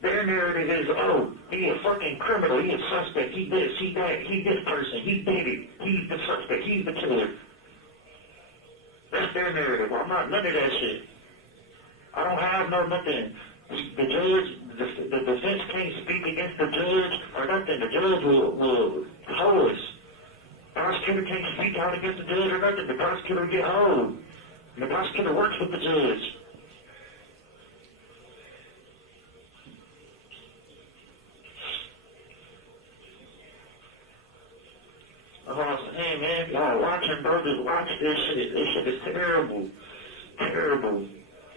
Their narrative is, oh, he a fucking criminal, he a suspect, he this, he that, he this person, he did it, he's the suspect, he's the killer. That's their narrative. I'm not none of that shit. I don't have no nothing. The judge, the defense can't speak against the judge or nothing. The judge will hold us. The prosecutor can't speak out against the judge or nothing. The prosecutor will get hold. And the prosecutor works with the judge. Hey man, y'all watching, brothers, watch this shit. This shit is terrible. Terrible.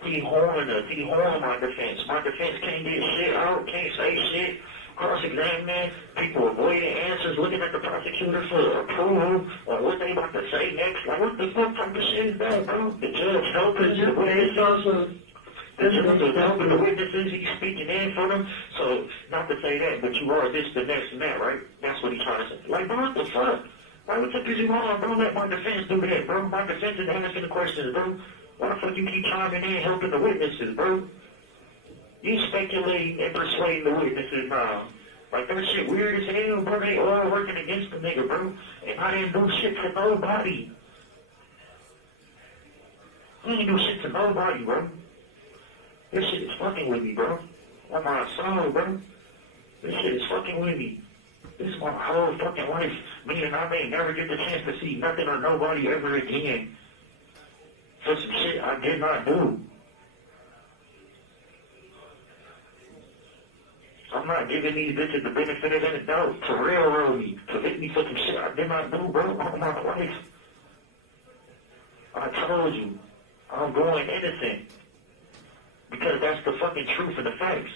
He horning us. He horning my defense. My defense can't get shit out, can't say shit. Cross-examining, people avoiding answers, looking at the prosecutor for approval on what they about to say next. Like, what the fuck type of shit is that, bro? The judge helping the witnesses. The judge is helping the witnesses. He's speaking in for them. So, not to say that, but you are this, the next, and that, right? That's what he's trying to say. Like, bro, what the fuck? Like, what the fuck is you on? Don't let my defense do that, bro. My defense is asking the questions, bro. Why the fuck you keep chiming in, helping the witnesses, bro? You speculating and persuading the witnesses now. Like, that shit weird as hell, bro. They all working against the nigga, bro. And I didn't do shit to nobody. I didn't do shit to nobody, bro. This shit is fucking with me, bro. On my soul, bro. This shit is fucking with me. This is my whole fucking life. Meaning I may never get the chance to see nothing or nobody ever again. For some shit I did not do. I'm not giving these bitches the benefit of the doubt to railroad me, to hit me for some shit I did not do, bro, all my life. I told you, I'm going innocent. Because that's the fucking truth and the facts.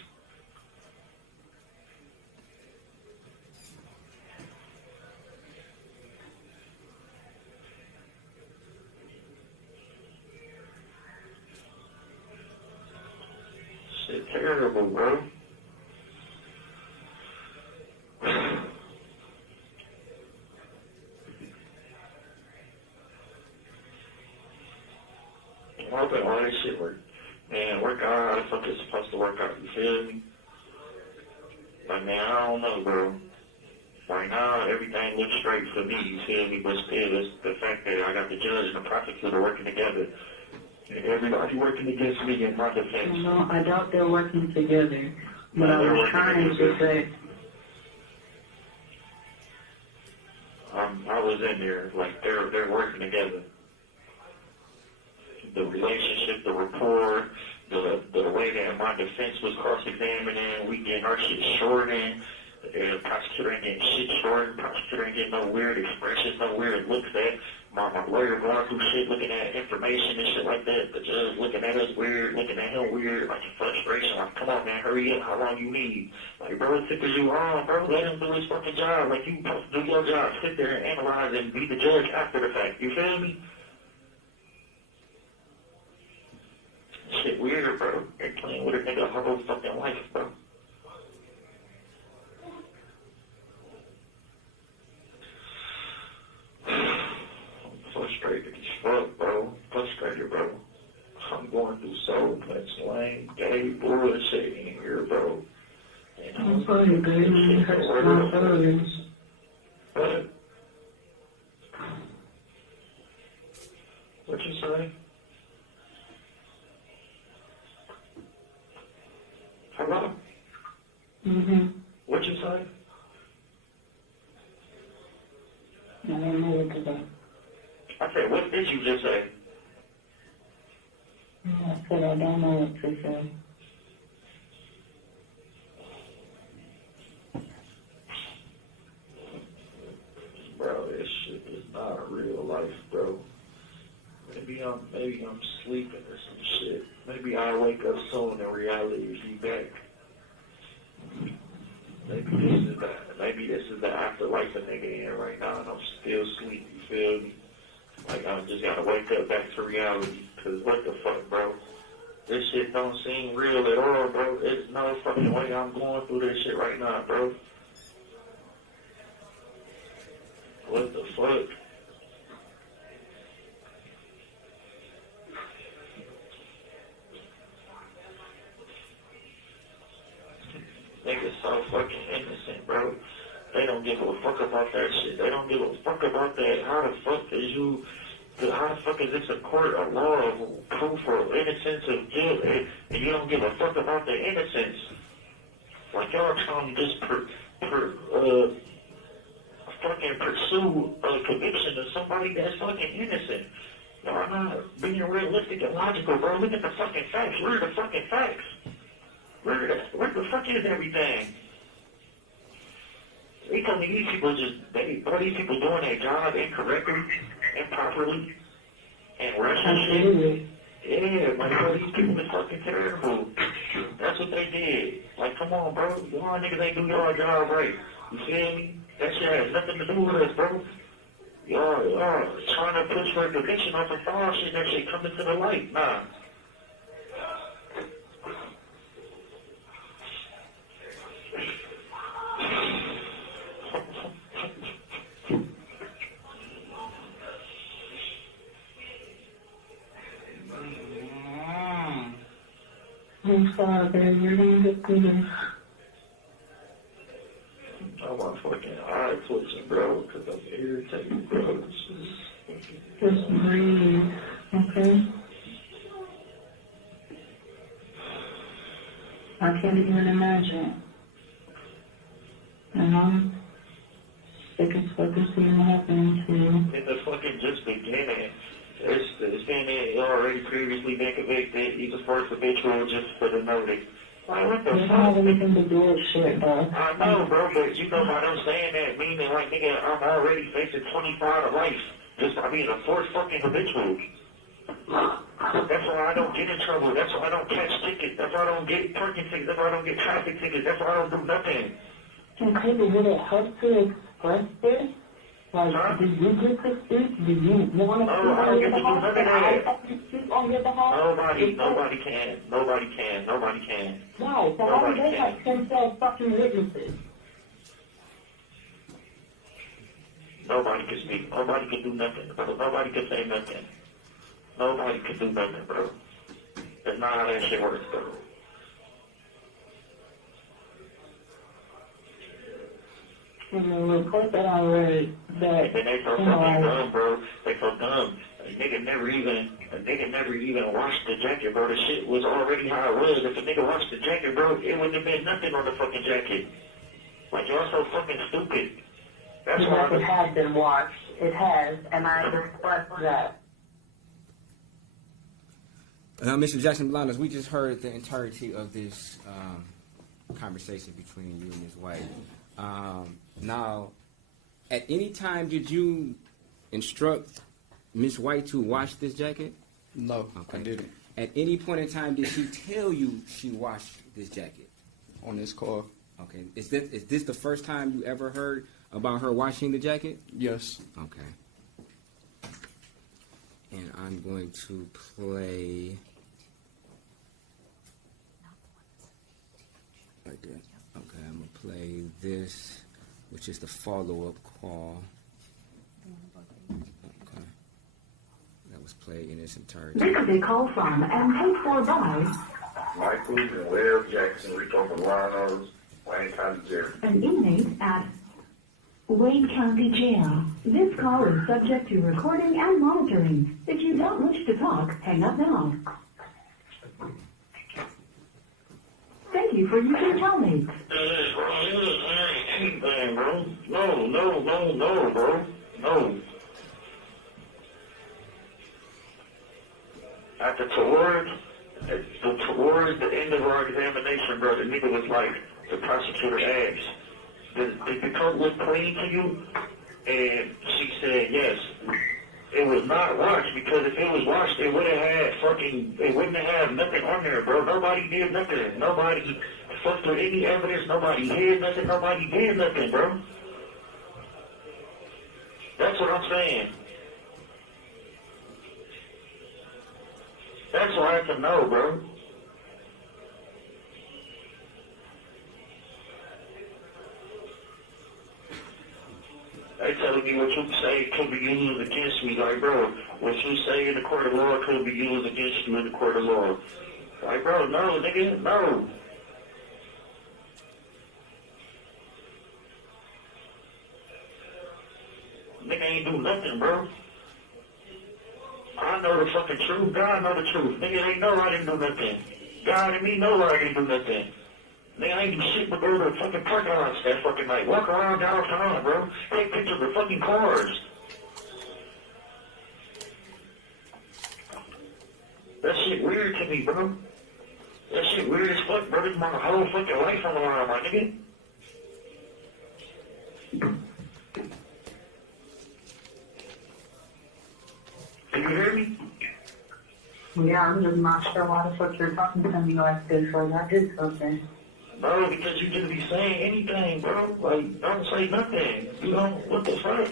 Shit terrible, bro. I'm hoping all this shit work. Man, work out how the fuck it's supposed to work out, you feel me? Like, man, I don't know, bro. Right now, everything looks straight for me, you feel me? But still, it's the fact that I got the judge and the prosecutor working together. And everybody working against me in my defense. No, I doubt they're working together. But No, I they're was working trying to together. say, I was in there, like, they're working together. The relationship, the rapport, the way that my defense was cross-examining, we getting our shit shortened, the prosecutor ain't getting shit shortened, prosecutor ain't getting no weird expressions, no weird looks at, my lawyer going through shit, looking at information and shit like that, the judge looking at us weird, looking at him weird, like frustration, like, come on man, hurry up, how long you need? Like, bro, it took you long, bro, let him do his fucking job, like, you supposed to do your job, sit there and analyze and be the judge after the fact, you feel me? Shit weird, bro. They're playing with a nigga whole fucking life, bro. I'm frustrated as fuck, bro. Frustrated, bro. I'm going through so much lame, gay bullshit in here, bro. And I'm sorry, baby. It hurts my feelings. What? What you say? Hello? Mm-hmm. What you say? I don't know what to do. I said, what did you just say? I said I don't know what to say. Bro, this shit is not real life, bro. Maybe I'm sleeping or some shit. Maybe I'll wake up soon and reality will be back. Maybe this is the afterlife a nigga in right now and I'm still asleep, you feel me? Like I just gotta wake up back to reality, cause what the fuck, bro? This shit don't seem real at all, bro. There's no fucking way I'm going through this shit right now, bro. What the fuck? Niggas so fucking innocent, bro. They don't give a fuck about that shit. They don't give a fuck about that. How the fuck is this a court of law of proof or innocence of guilt and you don't give a fuck about the innocence? Like y'all trying to just fucking pursue a conviction of somebody that's fucking innocent. Y'all not being realistic and logical, bro. Look at the fucking facts. Where are the fucking facts? Where the fuck is everything? They tell me these people are these people doing their job incorrectly, improperly, and rushing shit? Yeah, like, bro, these people are fucking terrible. That's what they did. Like, come on, bro. Y'all niggas ain't do y'all job right. You feel me? That shit has nothing to do with us, bro. Y'all trying to push for a conviction off of false shit, that shit coming to the light. Nah. I'm sorry, baby. You're gonna get through this. Oh, my fucking eye twitching, bro, because I'm irritated, bro. Just breathe, okay? I can't even imagine. And I'm sick as fucking seeing what happened to you. In the fucking just beginning, it's been already previously been convicted. He's a first habitual just for the notice. Like, what the It doesn't fuck? have anything to do with shit, though. I know, bro, but you know by them saying that, meaning like, nigga, I'm already facing 25 to life just by being a fourth fucking habitual. That's why I don't get in trouble. That's why I don't catch tickets. That's why I don't get parking tickets. That's why I don't get traffic tickets. That's why I don't do nothing. Okay, but would it help to express this? Like, did you get to speak? Did you want to speak I don't on get your to do behalf? none of Can I that. speak on your behalf? Nobody can. Nobody can. Nobody can. Why? So how do they have 10 fucking witnesses? Nobody can speak. Nobody can do nothing, bro. Nobody can say nothing. Nobody can do nothing, bro. That's not how that shit works, bro. In the report that I read, that, And they so fucking dumb, bro. They so dumb. A nigga never even washed the jacket, bro. The shit was already how it was. If a nigga washed the jacket, bro, it wouldn't have been nothing on the fucking jacket. Like, y'all so fucking stupid. That's why it has been watched. It has, and I request that. Mr. Jackson-Bolanos, we just heard the entirety of this conversation between you and Ms. White. Now, at any time did you instruct Ms. White to wash this jacket? No, Okay. I didn't. At any point in time did she tell you she washed this jacket? On this call, Okay. Is this the first time you ever heard about her washing the jacket? yes. Okay. And I'm going to play right there. Okay, I'm gonna play this, which is the follow-up call. Okay. That was played in its entirety. This is a call from and paid for by Michael and Will Jackson, Jackson-Bolanos, Wayne County Jail. an inmate at Wayne County Jail. This call is subject to recording and monitoring. If you don't wish to talk, hang up now. Thank you for using Telmate. Anything, bro. No, bro. No. Towards the end of our examination, bro, the nigga was like, the prosecutor asked, did the coat look clean to you? And she said yes. It was not washed, because if it was washed, it wouldn't have nothing on there, bro. Nobody did nothing. Nobody fucked with any evidence. Nobody hid nothing. Nobody did nothing, bro. That's what I'm saying. That's what I have to know, bro. They telling me what you say could be used against me. Like, bro, what you say in the court of law could be used against you in the court of law. Like, bro, no, nigga, no. Nigga ain't do nothing, bro. I know the fucking truth. God know the truth. Nigga ain't know I didn't do nothing. God and me know I didn't do nothing. Nigga, I ain't do shit but go to the fucking parking lots that fucking night. Walk around downtown, bro. Take pictures of fucking cars. That shit weird to me, bro. That shit weird as fuck, bro. This is my whole fucking life on the line, my nigga. Can you hear me? Yeah, I'm just not sure why the fuck you're talking to me like this. Like, I did something. Bro, because you just be saying anything, bro. Like, don't say nothing. You know, what the fuck?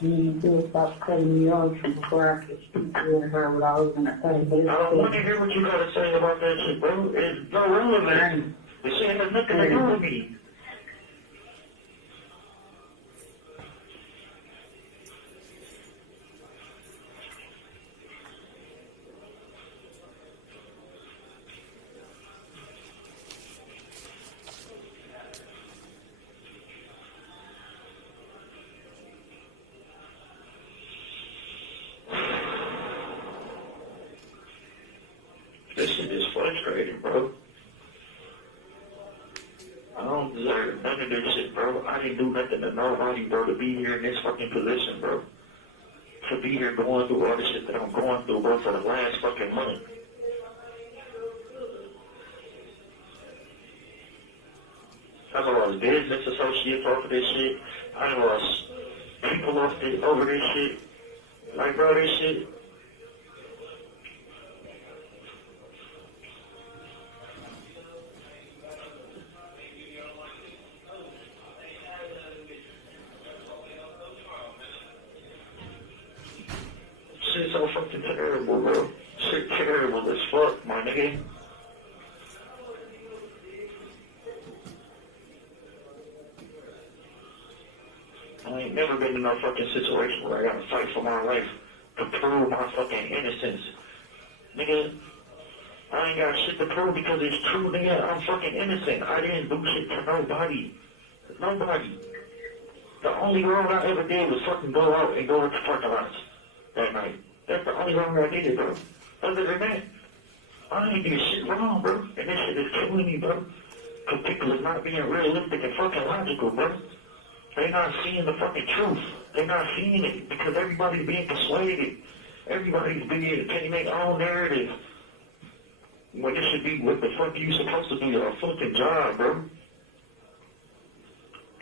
You need to stop cutting me off before I could speak to her what I was going to say. But I don't want to hear what you got to say about that shit, bro. It's no relevant. This shit has nothing to do with me. This shit is frustrating, bro. I don't deserve none of this shit, bro. I didn't do nothing to nobody, bro, to be here in this fucking position, bro. To be here going through all the shit that I'm going through, bro, for the last fucking month. I lost business associates off of this shit. I lost people over this shit. Like, bro, this shit. Shit's so fucking terrible, bro. Shit terrible as fuck, my nigga. I ain't never been in no fucking situation where I gotta fight for my life to prove my fucking innocence. Nigga, I ain't got shit to prove because it's true, nigga. I'm fucking innocent. I didn't do shit to nobody. Nobody. The only wrong I ever did was fucking go out and go into parking lots that night. That's the only wrong I did, bro. Other than that, I ain't doing shit wrong, bro. And this shit is killing me, bro. Because people is not being realistic and fucking logical, bro. They not seeing the fucking truth. They not seeing it because everybody's being persuaded. Everybody's being taking their own narrative. When this should be what the fuck you supposed to do, a fucking job, bro.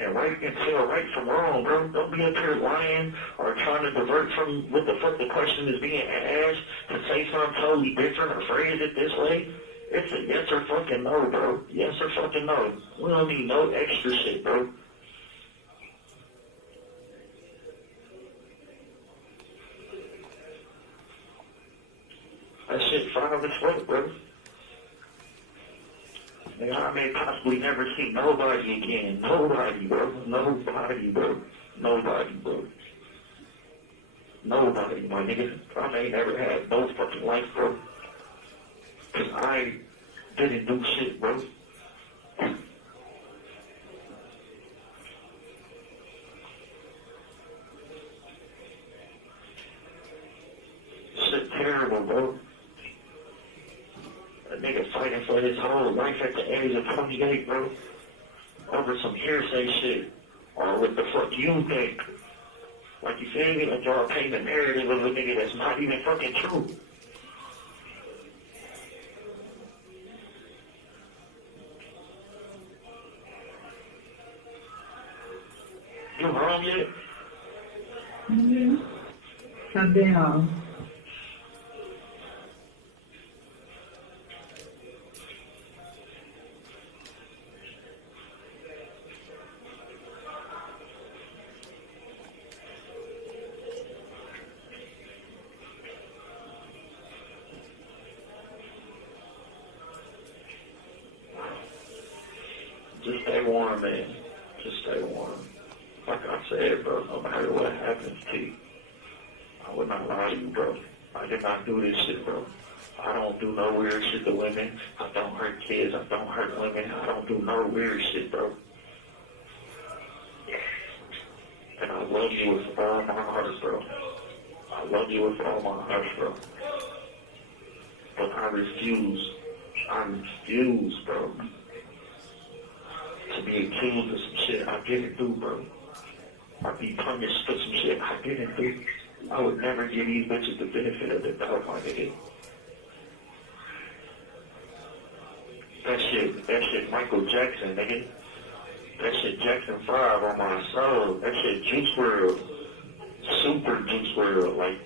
And right can tell right from wrong, bro. Don't be up here lying or trying to divert from what the fuck the question is being asked to say something totally different or phrase it this way. It's a yes or fucking no, bro. Yes or fucking no. We don't need no extra shit, bro. That shit foul as fuck, bro. Nigga, I may possibly never see nobody again. Nobody, bro. Nobody, bro. Nobody, bro. Nobody, my nigga. I may never have no fucking life, bro. Cause I didn't do shit, bro. Shit terrible, bro. A nigga fighting for his whole life at the age of 28, bro. Over some hearsay shit. Or what the fuck you think. Like, you feel me? Like y'all paint a narrative of a nigga that's not even fucking true. You home yet? Mm-hmm. I've been home. Just stay warm, man. Just stay warm. Like I said, bro, no matter what happens to you, I would not lie to you, bro. I did not do this shit, bro. I don't do no weird shit to women. I don't hurt kids. I don't hurt women. I don't do no weird shit, bro. And I love you with all my heart, bro. I love you with all my heart, bro. But I refuse, bro, to be accused of some shit I didn't do, bro. Or be punished for some shit I didn't do. I would never give these bitches the benefit of the doubt, my nigga. That shit Michael Jackson, nigga. That shit Jackson 5 on my soul. That shit Juice WRLD. Super Juice WRLD. Like,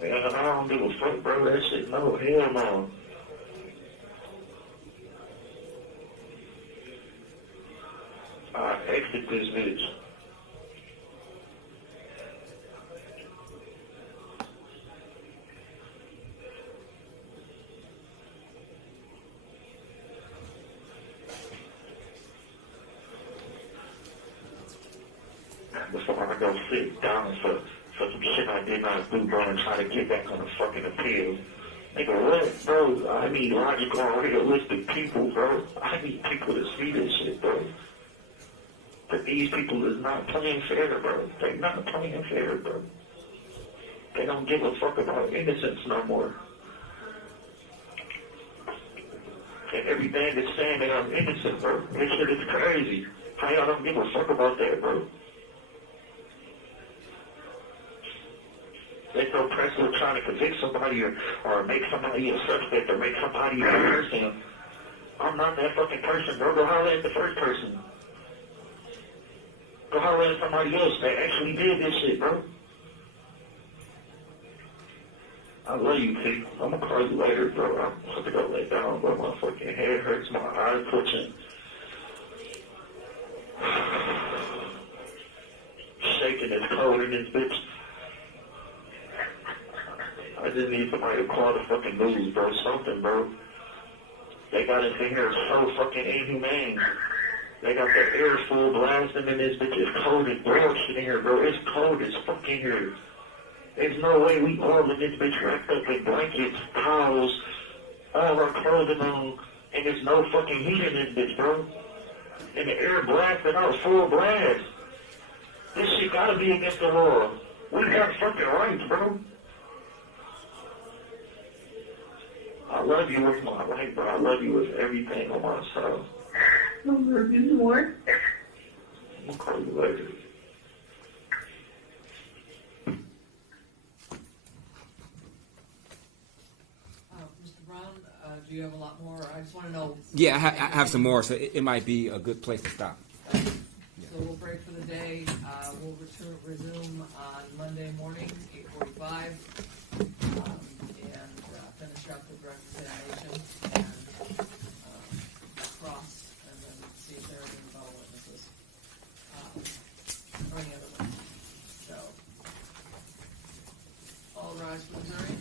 man, I don't give a fuck, bro. That shit, no, hell no. I exit this bitch. Before I go sit down for some shit I did not do, bro, and try to get back on the fucking appeal. Nigga, what, bro? I need logical, realistic people, bro. I need people to see this shit, bro. But these people is not playing fair, bro. They not playing fair, bro. They don't give a fuck about innocence no more. and everything is saying that I'm innocent, bro. This shit is crazy. How y'all don't give a fuck about that, bro? There's no pressure trying to convict somebody or make somebody a suspect or make somebody a person. I'm not that fucking person, bro. Go holler at the first person. Go holler at somebody else that actually did this shit, bro. I love you, T. I'm gonna call you later, bro. I'm about to go lay down, bro. My fucking head hurts, my eyes twitching. Shaking is cold in this bitch. I just need somebody to call the fucking news, bro. Something, bro. They got us in here so fucking inhumane. They got the air full blasting in this bitch. It's cold as bullshit in here, bro. It's cold as fuck in here. There's no way we all in this bitch wrapped up in blankets, towels, all our clothing on, and there's no fucking heat in this bitch, bro. And the air blasting out full blast. This shit gotta be against the law. We got fucking rights, bro. I love you with my life, bro. I love you with everything on my soul. No, there's more. I'm gonna call you later. Mr. Brown, do you have a lot more? I just want to know. Yeah, I have some more, so it might be a good place to stop. So we'll break for the day. We'll resume on Monday morning, 8:45, and finish up the direct examination and cross, and then see if there are any rebuttal witnesses or any other witnesses. So, all rise for the jury.